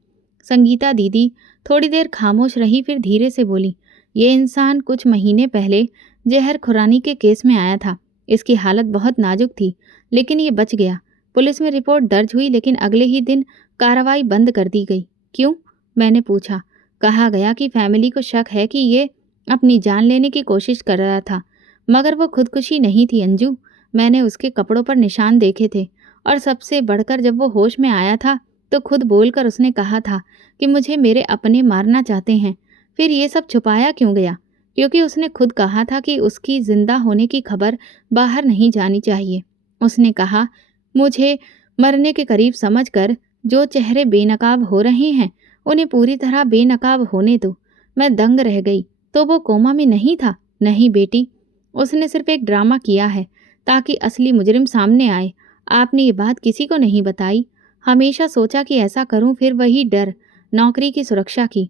संगीता दीदी थोड़ी देर खामोश रही, फिर धीरे से बोली, ये इंसान कुछ महीने पहले जहर खुरानी के केस में आया था। इसकी हालत बहुत नाजुक थी, लेकिन ये बच गया। पुलिस में रिपोर्ट दर्ज हुई, लेकिन अगले ही दिन कार्रवाई बंद कर दी गई। क्यों? मैंने पूछा। कहा गया कि फैमिली को शक है कि ये अपनी जान लेने की कोशिश कर रहा था, मगर वो खुदकुशी नहीं थी अंजू। मैंने उसके कपड़ों पर निशान देखे थे, और सबसे बढ़कर जब वो होश में आया था तो खुद बोलकर उसने कहा था कि मुझे मेरे अपने मारना चाहते हैं। फिर ये सब छुपाया क्यों गया? क्योंकि उसने खुद कहा था कि उसकी जिंदा होने की खबर बाहर नहीं जानी चाहिए। उसने कहा, मुझे मरने के करीब समझकर जो चेहरे बेनकाब हो रहे हैं उन्हें पूरी तरह बेनकाब होने दो। मैं दंग रह गई। तो वो कोमा में नहीं था? नहीं बेटी, उसने सिर्फ एक ड्रामा किया है ताकि असली मुजरिम सामने आए। आपने ये बात किसी को नहीं बताई। हमेशा सोचा कि ऐसा करूं, फिर वही डर, नौकरी की सुरक्षा की।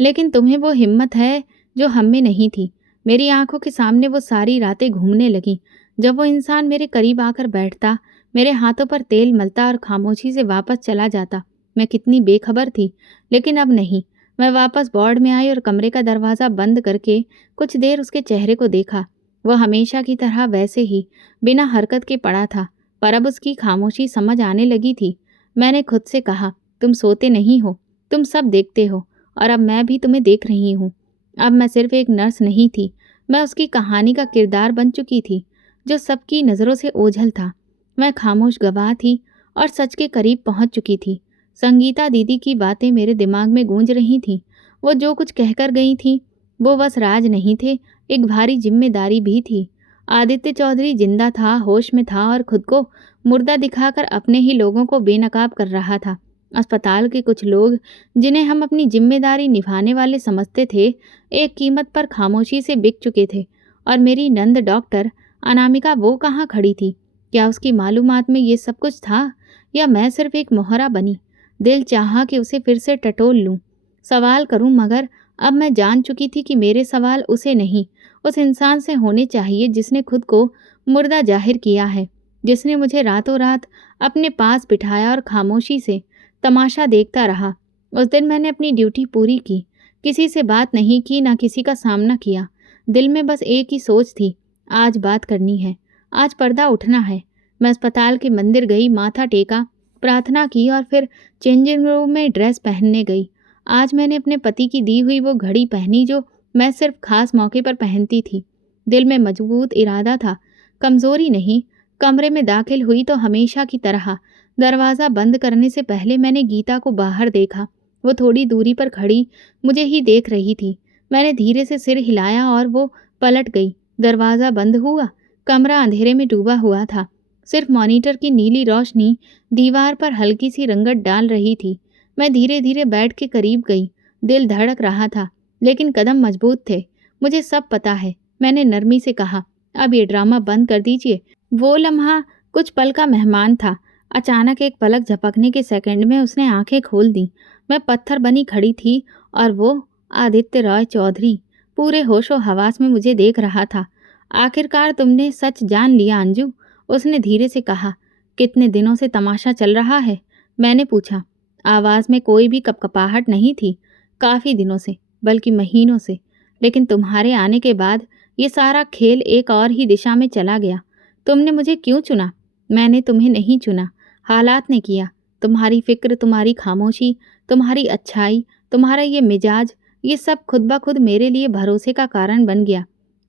लेकिन तुम्हें वो हिम्मत है जो हम में नहीं थी। मेरी आंखों के सामने वो सारी रातें घूमने लगीं। जब वो इंसान मेरे करीब आकर बैठता, मेरे हाथों पर तेल मलता और खामोशी से वापस चला जाता। मैं कितनी बेखबर थी, लेकिन अब नहीं। मैं वापस वार्ड में आई और कमरे का दरवाज़ा बंद करके कुछ देर उसके चेहरे को देखा। वह हमेशा की तरह वैसे ही बिना हरकत के पड़ा था, पर अब उसकी खामोशी समझ आने लगी थी। मैंने खुद से कहा, तुम सोते नहीं हो, तुम सब देखते हो, और अब मैं भी तुम्हें देख रही हूँ। अब मैं सिर्फ एक नर्स नहीं थी, मैं उसकी कहानी का किरदार बन चुकी थी, जो सबकी नज़रों से ओझल था। मैं खामोश गवाह थी और सच के करीब पहुंच चुकी थी। संगीता दीदी की बातें मेरे दिमाग में गूंज रही थीं। वो जो कुछ कहकर गई थीं, वो बस राज नहीं थे, एक भारी जिम्मेदारी भी थी। आदित्य चौधरी जिंदा था, होश में था, और खुद को मुर्दा दिखाकर अपने ही लोगों को बेनकाब कर रहा था। अस्पताल के कुछ लोग, जिन्हें हम अपनी जिम्मेदारी निभाने वाले समझते थे, एक कीमत पर खामोशी से बिक चुके थे। और मेरी नंद डॉक्टर अनामिका, वो कहाँ खड़ी थी? क्या उसकी मालूमात में ये सब कुछ था, या मैं सिर्फ एक मोहरा बनी? दिल चाहा कि उसे फिर से टटोल लूं, सवाल करूं, मगर अब मैं जान चुकी थी कि मेरे सवाल उसे नहीं, उस इंसान से होने चाहिए जिसने खुद को मुर्दा जाहिर किया है, जिसने मुझे रातों रात अपने पास बिठाया और खामोशी से तमाशा देखता रहा। उस दिन मैंने अपनी ड्यूटी पूरी की, किसी से बात नहीं की, ना किसी का सामना किया। दिल में बस एक ही सोच थी, आज बात करनी है, आज पर्दा उठना है। मैं अस्पताल के मंदिर गई, माथा टेका, प्रार्थना की और फिर चेंजिंग रूम में ड्रेस पहनने गई। आज मैंने अपने पति की दी हुई वो घड़ी पहनी जो मैं सिर्फ खास मौके पर पहनती थी। दिल में मजबूत इरादा था, कमजोरी नहीं। कमरे में दाखिल हुई तो हमेशा की तरह दरवाज़ा बंद करने से पहले मैंने गीता को बाहर देखा। वो थोड़ी दूरी पर खड़ी मुझे ही देख रही थी। मैंने धीरे से सिर हिलाया और वो पलट गई। दरवाज़ा बंद हुआ। कमरा अंधेरे में डूबा हुआ था। सिर्फ मॉनिटर की नीली रोशनी दीवार पर हल्की सी रंगत डाल रही थी। मैं धीरे धीरे बेड के करीब गई। दिल धड़क रहा था, लेकिन कदम मजबूत थे। मुझे सब पता है, मैंने नरमी से कहा। अब ये ड्रामा बंद कर दीजिए। वो लम्हा कुछ पल का मेहमान था। अचानक एक पलक झपकने के सेकंड में उसने आंखें खोल दी। मैं पत्थर बनी खड़ी थी और वो आदित्य रॉय चौधरी पूरे होशो हवास में मुझे देख रहा था। आखिरकार तुमने सच जान लिया अंजू, उसने धीरे से कहा। कितने दिनों से तमाशा चल रहा है? मैंने पूछा। आवाज़ में कोई भी कपकपाहट नहीं थी। काफ़ी दिनों से, बल्कि महीनों से। लेकिन तुम्हारे आने के बाद ये सारा खेल एक और ही दिशा में चला गया। तुमने मुझे क्यों चुना? मैंने तुम्हें नहीं चुना, हालात ने किया। तुम्हारी फिक्र, तुम्हारी खामोशी, तुम्हारी अच्छाई, तुम्हारा ये मिजाज, ये सब खुद ब खुद मेरे लिए भरोसे का कारण बन गया।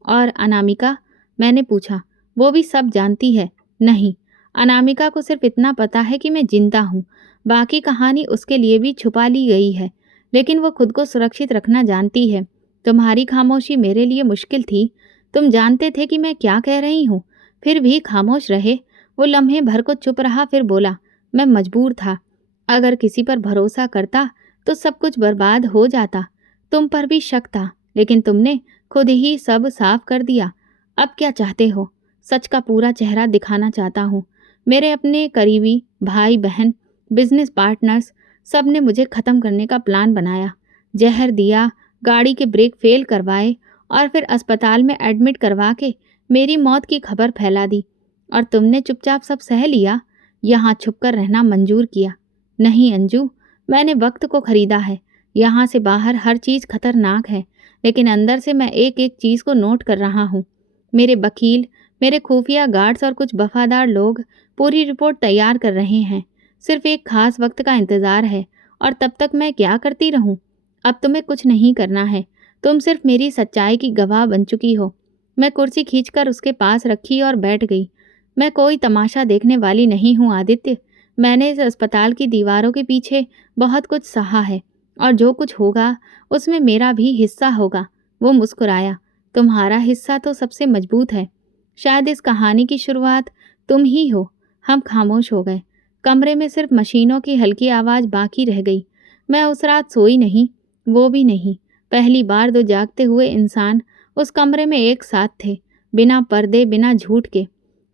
और अनामिका? मैंने पूछा। वो भी सब जानती है? नहीं, अनामिका को सिर्फ इतना पता है कि मैं जिंदा हूँ। बाकी कहानी उसके लिए भी छुपा ली गई है, लेकिन वो खुद को सुरक्षित रखना जानती है। तुम्हारी खामोशी मेरे लिए मुश्किल थी। तुम जानते थे कि मैं क्या कह रही हूँ, फिर भी खामोश रहे। वो लम्हे भर को चुप रहा, फिर बोला। मैं मजबूर था। अगर किसी पर भरोसा करता तो सब कुछ बर्बाद हो जाता। तुम पर भी शक था, लेकिन तुमने खुद ही सब साफ कर दिया। अब क्या चाहते हो? सच का पूरा चेहरा दिखाना चाहता हूँ। मेरे अपने करीबी भाई बहन, बिजनेस पार्टनर्स, सब ने मुझे ख़त्म करने का प्लान बनाया। जहर दिया, गाड़ी के ब्रेक फेल करवाए और फिर अस्पताल में एडमिट करवा के मेरी मौत की खबर फैला दी। और तुमने चुपचाप सब सह लिया, यहाँ छुपकर रहना मंजूर किया। नहीं अंजू, मैंने वक्त को खरीदा है। यहाँ से बाहर हर चीज़ खतरनाक है, लेकिन अंदर से मैं एक एक चीज़ को नोट कर रहा हूँ। मेरे वकील, मेरे खुफिया गार्ड्स और कुछ वफादार लोग पूरी रिपोर्ट तैयार कर रहे हैं। सिर्फ एक खास वक्त का इंतज़ार है, और तब तक मैं क्या करती रहूं? अब तुम्हें कुछ नहीं करना है। तुम सिर्फ मेरी सच्चाई की गवाह बन चुकी हो। मैं कुर्सी खींचकर उसके पास रखी और बैठ गई। मैं कोई तमाशा देखने वाली नहीं हूँ आदित्य। मैंने इस अस्पताल की दीवारों के पीछे बहुत कुछ सहा है, और जो कुछ होगा उसमें मेरा भी हिस्सा होगा। वो मुस्कुराया। तुम्हारा हिस्सा तो सबसे मजबूत है। शायद इस कहानी की शुरुआत तुम ही हो। हम खामोश हो गए। कमरे में सिर्फ मशीनों की हल्की आवाज़ बाकी रह गई। मैं उस रात सोई नहीं, वो भी नहीं। पहली बार दो जागते हुए इंसान उस कमरे में एक साथ थे, बिना पर्दे, बिना झूठ के।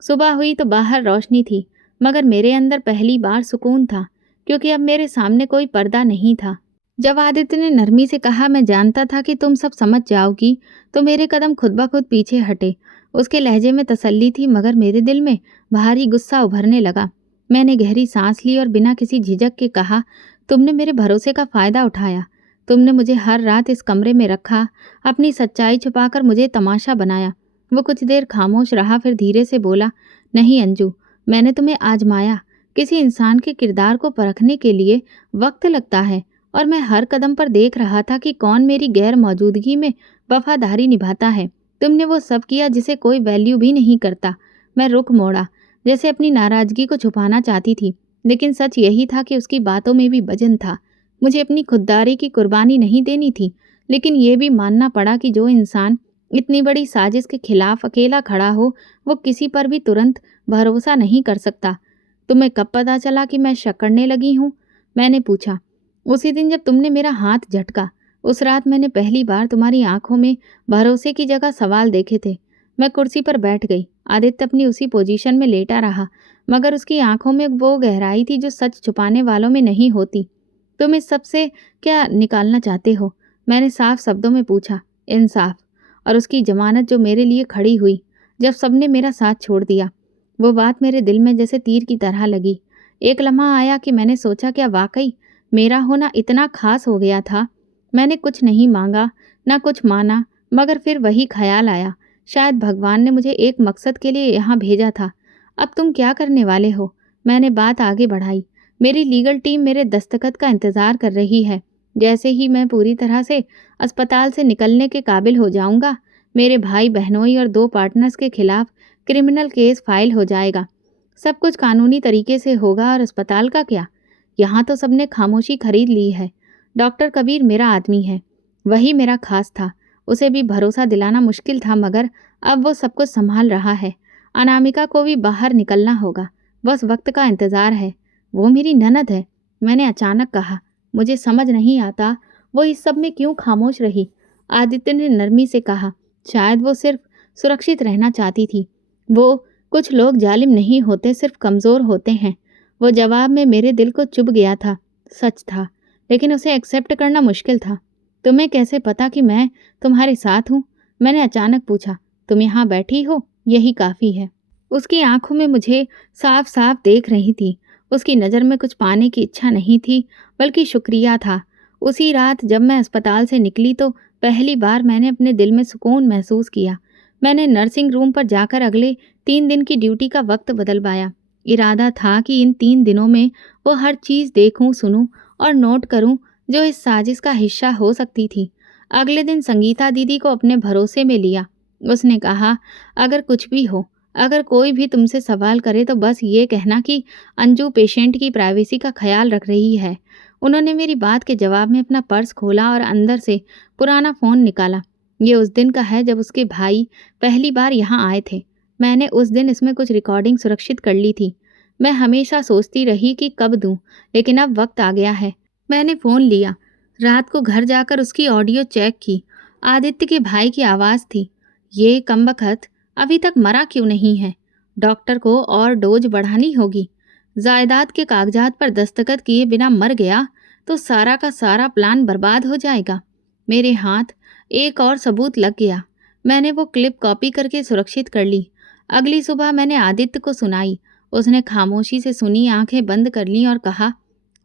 सुबह हुई तो बाहर रोशनी थी, मगर मेरे अंदर पहली बार सुकून था, क्योंकि अब मेरे सामने कोई पर्दा नहीं था। जब आदित्य ने नरमी से कहा, मैं जानता था कि तुम सब समझ जाओगी, तो मेरे कदम खुद ब खुद पीछे हटे। उसके लहजे में तसल्ली थी, मगर मेरे दिल में भारी गुस्सा उभरने लगा। मैंने गहरी सांस ली और बिना किसी झिझक के कहा, तुमने मेरे भरोसे का फ़ायदा उठाया। तुमने मुझे हर रात इस कमरे में रखा, अपनी सच्चाई छुपाकर मुझे तमाशा बनाया। वो कुछ देर खामोश रहा, फिर धीरे से बोला, नहीं अंजू, मैंने तुम्हें आजमाया। किसी इंसान के किरदार को परखने के लिए वक्त लगता है, और मैं हर कदम पर देख रहा था कि कौन मेरी गैर मौजूदगी में वफादारी निभाता है। तुमने वो सब किया जिसे कोई वैल्यू भी नहीं करता। मैं रुख मोड़ा, जैसे अपनी नाराज़गी को छुपाना चाहती थी, लेकिन सच यही था कि उसकी बातों में भी वजन था। मुझे अपनी खुददारी की कुर्बानी नहीं देनी थी, लेकिन ये भी मानना पड़ा कि जो इंसान इतनी बड़ी साजिश के खिलाफ अकेला खड़ा हो, वो किसी पर भी तुरंत भरोसा नहीं कर सकता। तुम्हें कब पता चला कि मैं शक करने लगी हूँ? मैंने पूछा। उसी दिन जब तुमने मेरा हाथ झटका। उस रात मैंने पहली बार तुम्हारी आंखों में भरोसे की जगह सवाल देखे थे। मैं कुर्सी पर बैठ गई। आदित्य अपनी उसी पोजीशन में लेटा रहा, मगर उसकी आंखों में वो गहराई थी जो सच छुपाने वालों में नहीं होती। तुम इस सब से क्या निकालना चाहते हो? मैंने साफ शब्दों में पूछा। इंसाफ, और उसकी जमानत जो मेरे लिए खड़ी हुई जब सबने मेरा साथ छोड़ दिया। वो बात मेरे दिल में जैसे तीर की तरह लगी। एक लम्हा आया कि मैंने सोचा, क्या वाकई मेरा होना इतना खास हो गया था? मैंने कुछ नहीं मांगा, ना कुछ माना, मगर फिर वही ख्याल आया, शायद भगवान ने मुझे एक मकसद के लिए यहाँ भेजा था। अब तुम क्या करने वाले हो? मैंने बात आगे बढ़ाई। मेरी लीगल टीम मेरे दस्तखत का इंतज़ार कर रही है। जैसे ही मैं पूरी तरह से अस्पताल से निकलने के काबिल हो जाऊंगा, मेरे भाई बहनोई और 2 पार्टनर्स के खिलाफ क्रिमिनल केस फाइल हो जाएगा। सब कुछ कानूनी तरीके से होगा और अस्पताल का क्या? यहाँ तो सबने खामोशी खरीद ली है। डॉक्टर कबीर मेरा आदमी है, वही मेरा खास था। उसे भी भरोसा दिलाना मुश्किल था, मगर अब वो सब कुछ संभाल रहा है। अनामिका को भी बाहर निकलना होगा, बस वक्त का इंतज़ार है। वो मेरी ननद है, मैंने अचानक कहा। मुझे समझ नहीं आता वो इस सब में क्यों खामोश रही। आदित्य ने नरमी से कहा, शायद वो सिर्फ सुरक्षित रहना चाहती थी। वो कुछ लोग जालिम नहीं होते, सिर्फ कमज़ोर होते हैं। वो जवाब में मेरे दिल को चुभ गया था। सच था, लेकिन उसे एक्सेप्ट करना मुश्किल था। तुम्हें कैसे पता कि मैं तुम्हारे साथ हूँ? मैंने अचानक पूछा। तुम यहाँ बैठी हो, यही काफ़ी है। उसकी आंखों में मुझे साफ साफ देख रही थी। उसकी नज़र में कुछ पाने की इच्छा नहीं थी, बल्कि शुक्रिया था। उसी रात जब मैं अस्पताल से निकली तो पहली बार मैंने अपने दिल में सुकून महसूस किया। मैंने नर्सिंग रूम पर जाकर अगले 3 दिन की ड्यूटी का वक्त बदलवाया। इरादा था कि इन 3 दिनों में वो हर चीज़ देखूं, सुनूं और नोट करूं जो इस साजिश का हिस्सा हो सकती थी। अगले दिन संगीता दीदी को अपने भरोसे में लिया। उसने कहा, अगर कुछ भी हो, अगर कोई भी तुमसे सवाल करे तो बस ये कहना कि अंजू पेशेंट की प्राइवेसी का ख्याल रख रही है। उन्होंने मेरी बात के जवाब में अपना पर्स खोला और अंदर से पुराना फ़ोन निकाला। ये उस दिन का है जब उसके भाई पहली बार यहाँ आए थे। मैंने उस दिन इसमें कुछ रिकॉर्डिंग सुरक्षित कर ली थी। मैं हमेशा सोचती रही कि कब दूँ, लेकिन अब वक्त आ गया है। मैंने फ़ोन लिया। रात को घर जाकर उसकी ऑडियो चेक की। आदित्य के भाई की आवाज़ थी, ये कमबख्त अभी तक मरा क्यों नहीं है? डॉक्टर को और डोज बढ़ानी होगी। जायदाद के कागजात पर दस्तखत किए बिना मर गया तो सारा का सारा प्लान बर्बाद हो जाएगा। मेरे हाथ एक और सबूत लग गया। मैंने वो क्लिप कॉपी करके सुरक्षित कर ली। अगली सुबह मैंने आदित्य को सुनाई। उसने खामोशी से सुनी, आंखें बंद कर लीं और कहा,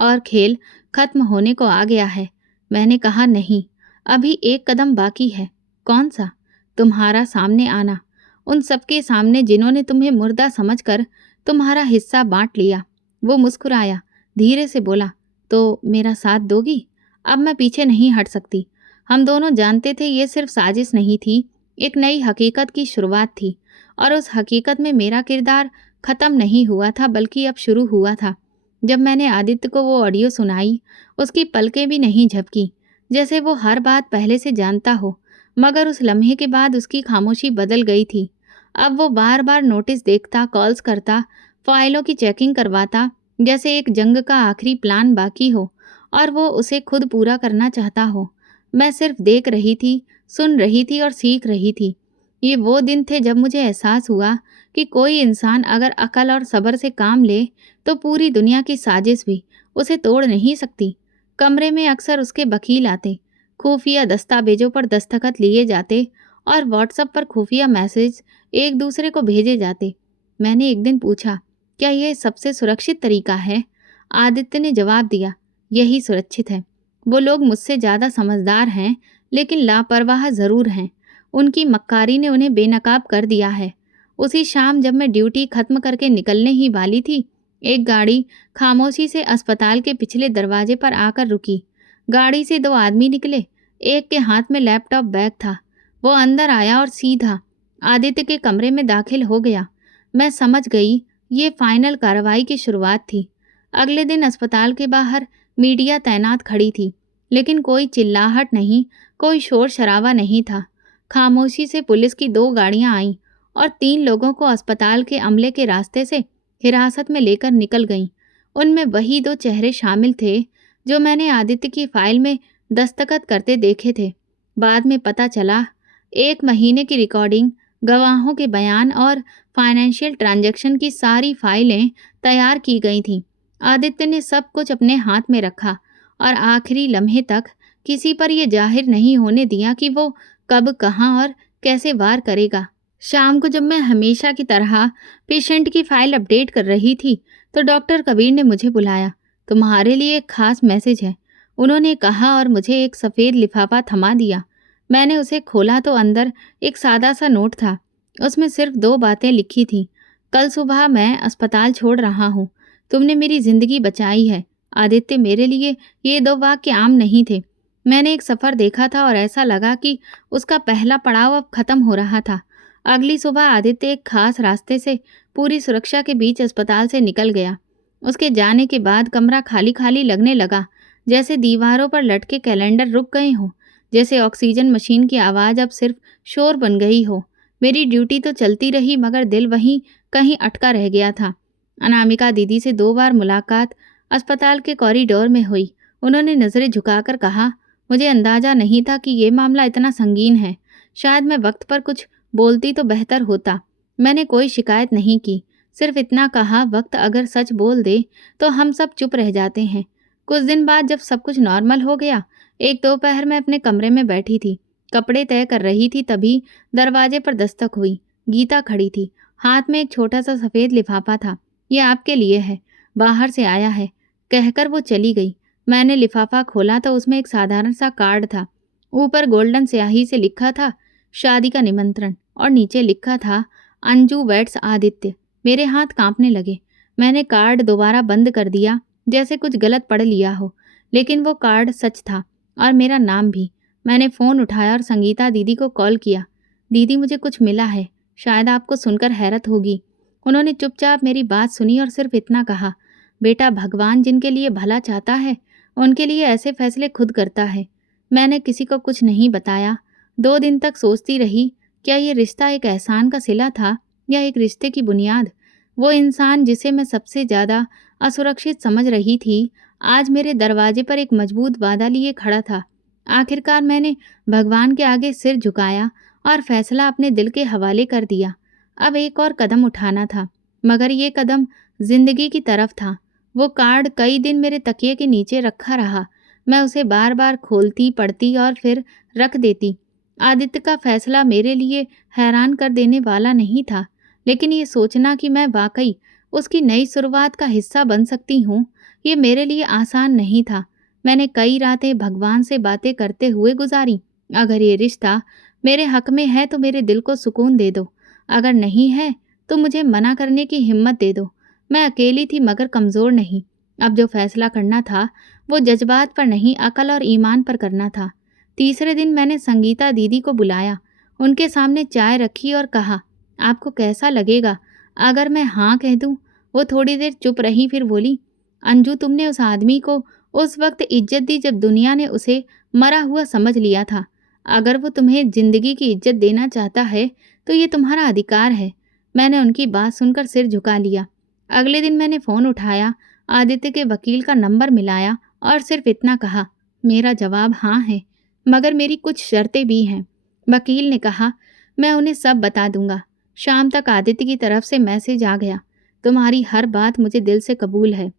और खेल खत्म होने को आ गया है। मैंने कहा, नहीं, अभी एक कदम बाकी है। कौन सा? तुम्हारा सामने आना, उन सबके सामने जिन्होंने तुम्हें मुर्दा समझकर तुम्हारा हिस्सा बांट लिया। वो मुस्कुराया, धीरे से बोला, तो मेरा साथ दोगी? अब मैं पीछे नहीं हट सकती। हम दोनों जानते थे ये सिर्फ साजिश नहीं थी, एक नई हकीकत की शुरुआत थी। और उस हकीकत में मेरा किरदार ख़त्म नहीं हुआ था, बल्कि अब शुरू हुआ था। जब मैंने आदित्य को वो ऑडियो सुनाई, उसकी पलकें भी नहीं झपकी, जैसे वो हर बात पहले से जानता हो। मगर उस लम्हे के बाद उसकी खामोशी बदल गई थी। अब वो बार बार नोटिस देखता, कॉल्स करता, फाइलों की चेकिंग करवाता, जैसे एक जंग का आखिरी प्लान बाकी हो और वो उसे खुद पूरा करना चाहता हो। मैं सिर्फ देख रही थी, सुन रही थी और सीख रही थी। ये वो दिन थे जब मुझे एहसास हुआ कि कोई इंसान अगर अकल और सब्र से काम ले तो पूरी दुनिया की साजिश भी उसे तोड़ नहीं सकती। कमरे में अक्सर उसके वकील आते, खुफिया दस्तावेजों पर दस्तखत लिए जाते और व्हाट्सएप पर खुफिया मैसेज एक दूसरे को भेजे जाते। मैंने एक दिन पूछा, क्या यह सबसे सुरक्षित तरीका है? आदित्य ने जवाब दिया, यही सुरक्षित है। वो लोग मुझसे ज़्यादा समझदार हैं, लेकिन लापरवाह ज़रूर हैं। उनकी मक्कारी ने उन्हें बेनकाब कर दिया है। उसी शाम जब मैं ड्यूटी खत्म करके निकलने ही वाली थी, एक गाड़ी खामोशी से अस्पताल के पिछले दरवाजे पर आकर रुकी। गाड़ी से 2 आदमी निकले। एक के हाथ में लैपटॉप बैग था। वो अंदर आया और सीधा आदित्य के कमरे में दाखिल हो गया। मैं समझ गई ये फाइनल कार्रवाई की शुरुआत थी। अगले दिन अस्पताल के बाहर मीडिया तैनात खड़ी थी, लेकिन कोई चिल्लाहट नहीं, कोई शोर शराबा नहीं था। खामोशी से पुलिस की 2 गाड़ियां आईं और 3 लोगों को अस्पताल के अमले के रास्ते से हिरासत में लेकर निकल गईं। उनमें वही 2 चेहरे शामिल थे जो मैंने आदित्य की फाइल में दस्तखत करते देखे थे। बाद में पता चला 1 महीने की रिकॉर्डिंग, गवाहों के बयान और फाइनेंशियल ट्रांजैक्शन की सारी फाइलें तैयार की गई थीं। आदित्य ने सब कुछ अपने हाथ में रखा और आखिरी लम्हे तक किसी पर यह जाहिर नहीं होने दिया कि वो कब, कहाँ और कैसे वार करेगा। शाम को जब मैं हमेशा की तरह पेशेंट की फाइल अपडेट कर रही थी तो डॉक्टर कबीर ने मुझे बुलाया। तुम्हारे लिए एक खास मैसेज है, उन्होंने कहा और मुझे एक सफ़ेद लिफाफा थमा दिया। मैंने उसे खोला तो अंदर एक सादा सा नोट था। उसमें सिर्फ 2 बातें लिखी थीं। कल सुबह मैं अस्पताल छोड़ रहा हूँ। तुमने मेरी ज़िंदगी बचाई है आदित्य, मेरे लिए ये 2 वाक्य आम नहीं थे। मैंने एक सफ़र देखा था और ऐसा लगा कि उसका पहला पड़ाव अब ख़त्म हो रहा था। अगली सुबह आदित्य एक खास रास्ते से पूरी सुरक्षा के बीच अस्पताल से निकल गया। उसके जाने के बाद कमरा खाली-खाली लगने लगा, जैसे दीवारों पर लटके कैलेंडर रुक गए हों, जैसे ऑक्सीजन मशीन की आवाज़ अब सिर्फ शोर बन गई हो। मेरी ड्यूटी तो चलती रही, मगर दिल वहीं कहीं अटका रह गया था। अनामिका दीदी से 2 बार मुलाकात अस्पताल के कॉरिडोर में हुई। उन्होंने नज़रें झुकाकर कहा, मुझे अंदाज़ा नहीं था कि ये मामला इतना संगीन है। शायद मैं वक्त पर कुछ बोलती तो बेहतर होता। मैंने कोई शिकायत नहीं की, सिर्फ इतना कहा, वक्त अगर सच बोल दे तो हम सब चुप रह जाते हैं। कुछ दिन बाद जब सब कुछ नॉर्मल हो गया, एक दोपहर में अपने कमरे में बैठी थी, कपड़े तय कर रही थी, तभी दरवाजे पर दस्तक हुई। गीता खड़ी थी, हाथ में एक छोटा सा सफ़ेद लिफाफा था। ये आपके लिए है, बाहर से आया है, कहकर वो चली गई। मैंने लिफाफा खोला तो उसमें एक साधारण सा कार्ड था। ऊपर गोल्डन स्याही से लिखा था, शादी का निमंत्रण, और नीचे लिखा था, अंजू वेड्स आदित्य। मेरे हाथ कांपने लगे। मैंने कार्ड दोबारा बंद कर दिया, जैसे कुछ गलत पढ़ लिया हो। लेकिन वो कार्ड सच था, और मेरा नाम भी। मैंने फ़ोन उठाया और संगीता दीदी को कॉल किया। दीदी, मुझे कुछ मिला है, शायद आपको सुनकर हैरत होगी। उन्होंने चुपचाप मेरी बात सुनी और सिर्फ इतना कहा, बेटा, भगवान जिनके लिए भला चाहता है, उनके लिए ऐसे फैसले खुद करता है। मैंने किसी को कुछ नहीं बताया। 2 दिन तक सोचती रही, क्या ये रिश्ता एक एहसान का सिला था या एक रिश्ते की बुनियाद। वो इंसान जिसे मैं सबसे ज़्यादा असुरक्षित समझ रही थी, आज मेरे दरवाजे पर एक मजबूत वादा लिए खड़ा था। आखिरकार मैंने भगवान के आगे सिर झुकाया और फैसला अपने दिल के हवाले कर दिया। अब एक और कदम उठाना था, मगर ये कदम जिंदगी की तरफ था। वो कार्ड कई दिन मेरे तकिए के नीचे रखा रहा। मैं उसे बार बार खोलती, पढ़ती और फिर रख देती। आदित्य का फैसला मेरे लिए हैरान कर देने वाला नहीं था, लेकिन ये सोचना कि मैं वाकई उसकी नई शुरुआत का हिस्सा बन सकती हूँ, ये मेरे लिए आसान नहीं था। मैंने कई रातें भगवान से बातें करते हुए गुजारी। अगर ये रिश्ता मेरे हक में है तो मेरे दिल को सुकून दे दो, अगर नहीं है तो मुझे मना करने की हिम्मत दे दो। मैं अकेली थी, मगर कमज़ोर नहीं। अब जो फैसला करना था वो जज्बात पर नहीं, अकल और ईमान पर करना था। तीसरे दिन मैंने संगीता दीदी को बुलाया, उनके सामने चाय रखी और कहा, आपको कैसा लगेगा अगर मैं हाँ कह दूँ। वो थोड़ी देर चुप रही, फिर बोली, अंजू, तुमने उस आदमी को उस वक्त इज्जत दी जब दुनिया ने उसे मरा हुआ समझ लिया था। अगर वो तुम्हें ज़िंदगी की इज्जत देना चाहता है तो ये तुम्हारा अधिकार है। मैंने उनकी बात सुनकर सिर झुका लिया। अगले दिन मैंने फ़ोन उठाया, आदित्य के वकील का नंबर मिलाया और सिर्फ इतना कहा, मेरा जवाब हाँ है, मगर मेरी कुछ शर्तें भी हैं। वकील ने कहा, मैं उन्हें सब बता दूंगा। शाम तक आदित्य की तरफ से मैसेज आ गया, तुम्हारी हर बात मुझे दिल से कबूल है।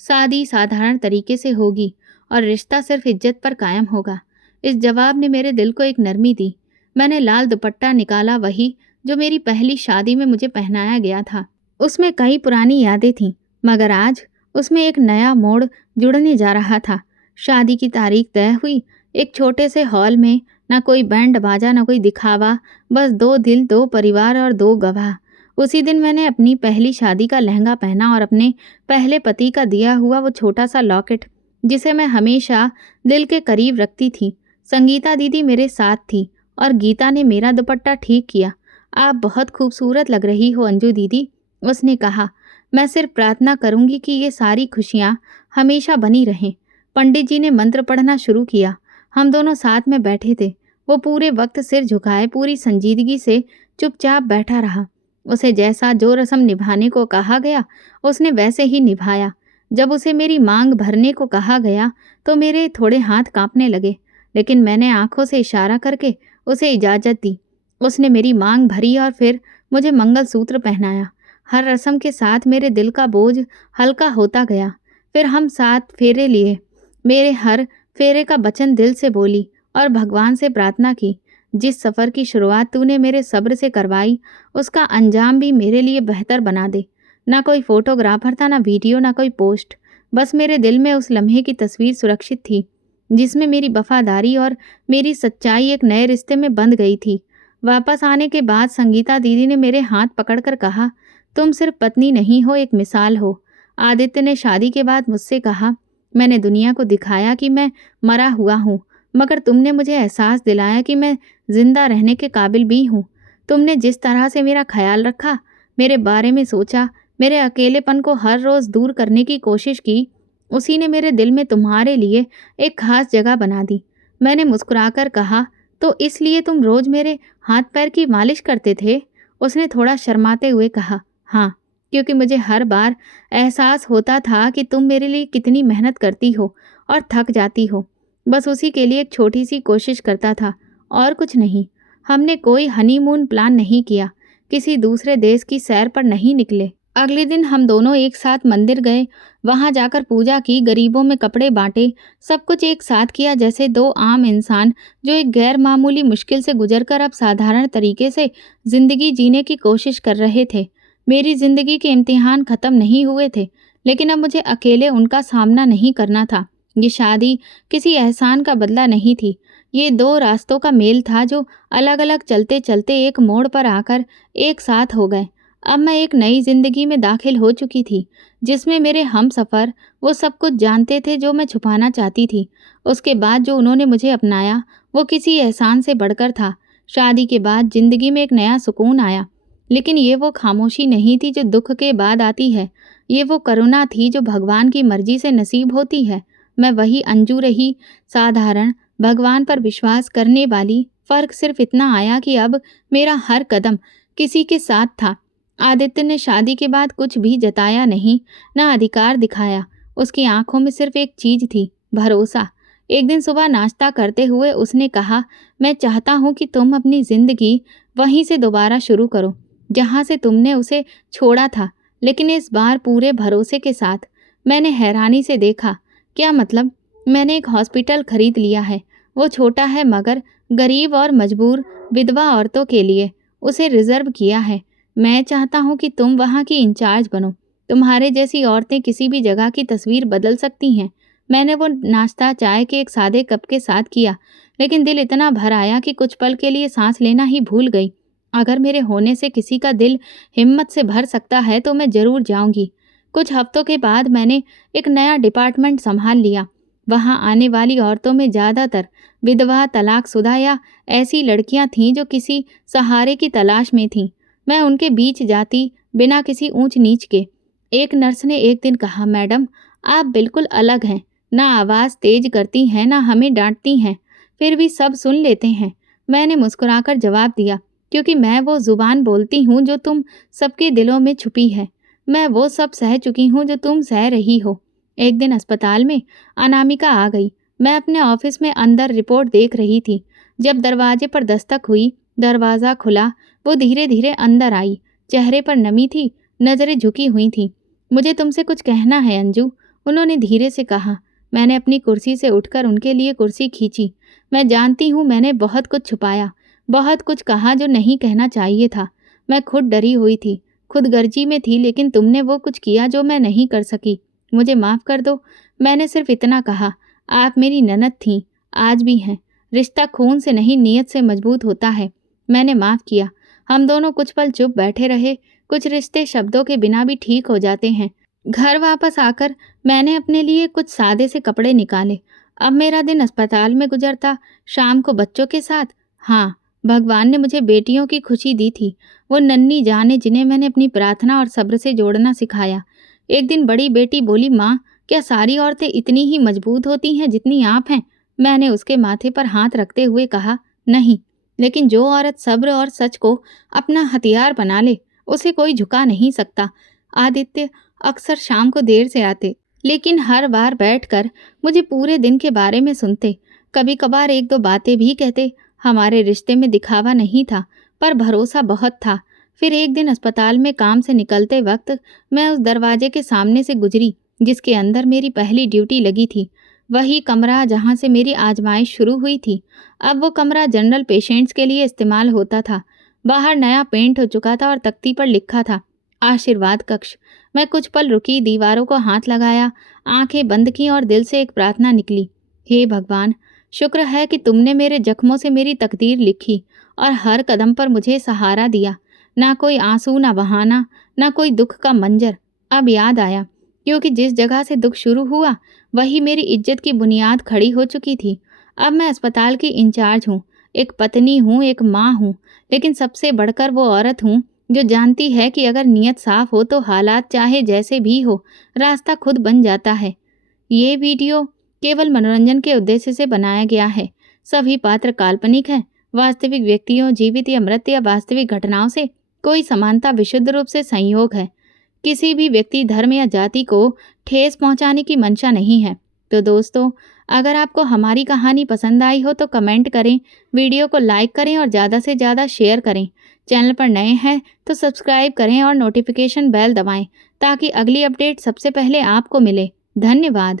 शादी साधारण तरीके से होगी और रिश्ता सिर्फ इज्जत पर कायम होगा। इस जवाब ने मेरे दिल को एक नरमी दी। मैंने लाल दुपट्टा निकाला, वही जो मेरी पहली शादी में मुझे पहनाया गया था। उसमें कई पुरानी यादें थीं, मगर आज उसमें एक नया मोड़ जुड़ने जा रहा था। शादी की तारीख तय हुई, एक छोटे से हॉल में, ना कोई बैंड बाजा, ना कोई दिखावा, बस 2 दिल, 2 परिवार और 2 गवाह। उसी दिन मैंने अपनी पहली शादी का लहंगा पहना और अपने पहले पति का दिया हुआ वो छोटा सा लॉकेट, जिसे मैं हमेशा दिल के करीब रखती थी। संगीता दीदी मेरे साथ थी और गीता ने मेरा दुपट्टा ठीक किया। आप बहुत खूबसूरत लग रही हो अंजू दीदी, उसने कहा। मैं सिर्फ प्रार्थना करूंगी कि ये सारी खुशियाँ हमेशा बनी रहें। पंडित जी ने मंत्र पढ़ना शुरू किया। हम दोनों साथ में बैठे थे। वो पूरे वक्त सिर झुकाए, पूरी संजीदगी से चुपचाप बैठा रहा। उसे जैसा जो रस्म निभाने को कहा गया उसने वैसे ही निभाया। जब उसे मेरी मांग भरने को कहा गया तो मेरे थोड़े हाथ कांपने लगे, लेकिन मैंने आंखों से इशारा करके उसे इजाज़त दी। उसने मेरी मांग भरी और फिर मुझे मंगलसूत्र पहनाया। हर रस्म के साथ मेरे दिल का बोझ हल्का होता गया। फिर हम 7 फेरे लिए। मेरे हर फेरे का वचन दिल से बोली और भगवान से प्रार्थना की, जिस सफ़र की शुरुआत तूने मेरे सब्र से करवाई, उसका अंजाम भी मेरे लिए बेहतर बना दे। ना कोई फोटोग्राफर था, ना वीडियो, ना कोई पोस्ट। बस मेरे दिल में उस लम्हे की तस्वीर सुरक्षित थी, जिसमें मेरी वफादारी और मेरी सच्चाई एक नए रिश्ते में बंध गई थी। वापस आने के बाद संगीता दीदी ने मेरे हाथ पकड़कर कहा, तुम सिर्फ पत्नी नहीं हो, एक मिसाल हो। आदित्य ने शादी के बाद मुझसे कहा, मैंने दुनिया को दिखाया कि मैं मरा हुआ हूँ, मगर तुमने मुझे एहसास दिलाया कि मैं जिंदा रहने के काबिल भी हूँ। तुमने जिस तरह से मेरा ख्याल रखा, मेरे बारे में सोचा, मेरे अकेलेपन को हर रोज़ दूर करने की कोशिश की, उसी ने मेरे दिल में तुम्हारे लिए एक खास जगह बना दी। मैंने मुस्कुराकर कहा, तो इसलिए तुम रोज़ मेरे हाथ पैर की मालिश करते थे? उसने थोड़ा शर्माते हुए कहा, हाँ, क्योंकि मुझे हर बार एहसास होता था कि तुम मेरे लिए कितनी मेहनत करती हो और थक जाती हो। बस उसी के लिए एक छोटी सी कोशिश करता था, और कुछ नहीं। हमने कोई हनीमून प्लान नहीं किया, किसी दूसरे देश की सैर पर नहीं निकले। अगले दिन हम दोनों एक साथ मंदिर गए, वहां जाकर पूजा की, गरीबों में कपड़े बांटे, सब कुछ एक साथ किया जैसे दो आम इंसान जो एक गैर मामूली मुश्किल से गुजरकर अब साधारण तरीके से जिंदगी जीने की कोशिश कर रहे थे। मेरी जिंदगी के इम्तिहान खत्म नहीं हुए थे, लेकिन अब मुझे अकेले उनका सामना नहीं करना था। ये शादी किसी एहसान का बदला नहीं थी, ये दो रास्तों का मेल था जो अलग अलग चलते चलते एक मोड़ पर आकर एक साथ हो गए। अब मैं एक नई जिंदगी में दाखिल हो चुकी थी, जिसमें मेरे हम सफ़र वो सब कुछ जानते थे जो मैं छुपाना चाहती थी। उसके बाद जो उन्होंने मुझे अपनाया, वो किसी एहसान से बढ़कर था। शादी के बाद जिंदगी में एक नया सुकून आया, लेकिन ये वो खामोशी नहीं थी जो दुख के बाद आती है। ये वो करुणा थी जो भगवान की मर्जी से नसीब होती है। मैं वही अंजू रही, साधारण, भगवान पर विश्वास करने वाली। फ़र्क सिर्फ इतना आया कि अब मेरा हर कदम किसी के साथ था। आदित्य ने शादी के बाद कुछ भी जताया नहीं, ना अधिकार दिखाया। उसकी आंखों में सिर्फ एक चीज थी, भरोसा। एक दिन सुबह नाश्ता करते हुए उसने कहा, मैं चाहता हूँ कि तुम अपनी जिंदगी वहीं से दोबारा शुरू करो जहाँ से तुमने उसे छोड़ा था, लेकिन इस बार पूरे भरोसे के साथ। मैंने हैरानी से देखा, क्या मतलब? मैंने एक हॉस्पिटल खरीद लिया है। वो छोटा है, मगर गरीब और मजबूर विधवा औरतों के लिए उसे रिजर्व किया है। मैं चाहता हूँ कि तुम वहाँ की इंचार्ज बनो। तुम्हारे जैसी औरतें किसी भी जगह की तस्वीर बदल सकती हैं। मैंने वो नाश्ता चाय के एक सादे कप के साथ किया, लेकिन दिल इतना भर आया कि कुछ पल के लिए सांस लेना ही भूल गई। अगर मेरे होने से किसी का दिल हिम्मत से भर सकता है तो मैं ज़रूर जाऊंगी। कुछ हफ्तों के बाद मैंने एक नया डिपार्टमेंट संभाल लिया। वहाँ आने वाली औरतों में ज़्यादातर विधवा, तलाकशुदा या ऐसी लड़कियाँ थीं जो किसी सहारे की तलाश में थीं। मैं उनके बीच जाती, बिना किसी ऊंच नीच के। एक नर्स ने एक दिन कहा, मैडम, आप बिल्कुल अलग हैं। ना आवाज़ तेज करती हैं, ना हमें डांटती हैं, फिर भी सब सुन लेते हैं। मैंने मुस्कुराकर जवाब दिया, क्योंकि मैं वो ज़ुबान बोलती हूँ जो तुम सबके दिलों में छुपी है। मैं वो सब सह चुकी हूँ जो तुम सह रही हो। एक दिन अस्पताल में अनामिका आ गई। मैं अपने ऑफिस में अंदर रिपोर्ट देख रही थी। जब दरवाजे पर दस्तक हुई, दरवाज़ा खुला। वो धीरे धीरे अंदर आई। चेहरे पर नमी थी, नज़रें झुकी हुई थीं। मुझे तुमसे कुछ कहना है अंजू, उन्होंने धीरे से कहा। मैंने अपनी कुर्सी से उठकर उनके लिए कुर्सी खींची। मैं जानती हूँ मैंने बहुत कुछ छुपाया, बहुत कुछ कहा जो नहीं कहना चाहिए था। मैं खुद डरी हुई थी, खुद गर्जी में थी, लेकिन तुमने वो कुछ किया जो मैं नहीं कर सकी। मुझे माफ़ कर दो। मैंने सिर्फ इतना कहा। आप मेरी ननद थीं, आज भी हैं। रिश्ता खून से नहीं, नीयत से मजबूत होता है। मैंने माफ़ किया। हम दोनों कुछ पल चुप बैठे रहे। कुछ रिश्ते शब्दों के बिना भी ठीक हो जाते हैं। घर वापस आकर मैंने अपने लिए कुछ सादे से कपड़े निकाले। अब मेरा दिन अस्पताल में गुजरता, शाम को बच्चों के साथ। हाँ, भगवान ने मुझे बेटियों की खुशी दी थी, वो नन्ही जाने जिन्हें मैंने अपनी प्रार्थना और सब्र से जोड़ना सिखाया। एक दिन बड़ी बेटी बोली, माँ, क्या सारी औरतें इतनी ही मजबूत होती हैं जितनी आप हैं? मैंने उसके माथे पर हाथ रखते हुए कहा, नहीं, लेकिन जो औरत सब्र और सच को अपना हथियार बना ले, उसे कोई झुका नहीं सकता। आदित्य अक्सर शाम को देर से आते, लेकिन हर बार बैठकर मुझे पूरे दिन के बारे में सुनते। कभी कभार एक दो बातें भी कहते। हमारे रिश्ते में दिखावा नहीं था, पर भरोसा बहुत था। फिर एक दिन अस्पताल में काम से निकलते वक्त मैं उस दरवाजे के सामने से गुजरी जिसके अंदर मेरी पहली ड्यूटी लगी थी। वही कमरा जहाँ से मेरी आजमाइश शुरू हुई थी। अब वो कमरा जनरल पेशेंट्स के लिए इस्तेमाल होता था। बाहर नया पेंट हो चुका था और तख्ती पर लिखा था, आशीर्वाद कक्ष। मैं कुछ पल रुकी, दीवारों को हाथ लगाया, आंखें बंद की और दिल से एक प्रार्थना निकली। हे भगवान, शुक्र है कि तुमने मेरे जख्मों से मेरी तकदीर लिखी और हर कदम पर मुझे सहारा दिया। ना कोई आंसू, ना बहाना, ना कोई दुख का मंजर। अब याद आया क्योंकि जिस जगह से दुख शुरू हुआ वही मेरी इज्जत की बुनियाद खड़ी हो चुकी थी। अब मैं अस्पताल की इंचार्ज हूँ, एक पत्नी हूँ, एक माँ हूँ, लेकिन सबसे बढ़कर वो औरत हूँ जो जानती है कि अगर नीयत साफ हो तो हालात चाहे जैसे भी हो, रास्ता खुद बन जाता है। ये वीडियो केवल मनोरंजन के उद्देश्य से बनाया गया है। सभी पात्र काल्पनिक हैं। वास्तविक व्यक्तियों, जीवित या मृत या वास्तविक घटनाओं से कोई समानता विशुद्ध रूप से संयोग है। किसी भी व्यक्ति, धर्म या जाति को ठेस पहुंचाने की मंशा नहीं है। तो दोस्तों, अगर आपको हमारी कहानी पसंद आई हो तो कमेंट करें, वीडियो को लाइक करें और ज़्यादा से ज़्यादा शेयर करें। चैनल पर नए हैं तो सब्सक्राइब करें और नोटिफिकेशन बेल दबाएं ताकि अगली अपडेट सबसे पहले आपको मिले। धन्यवाद।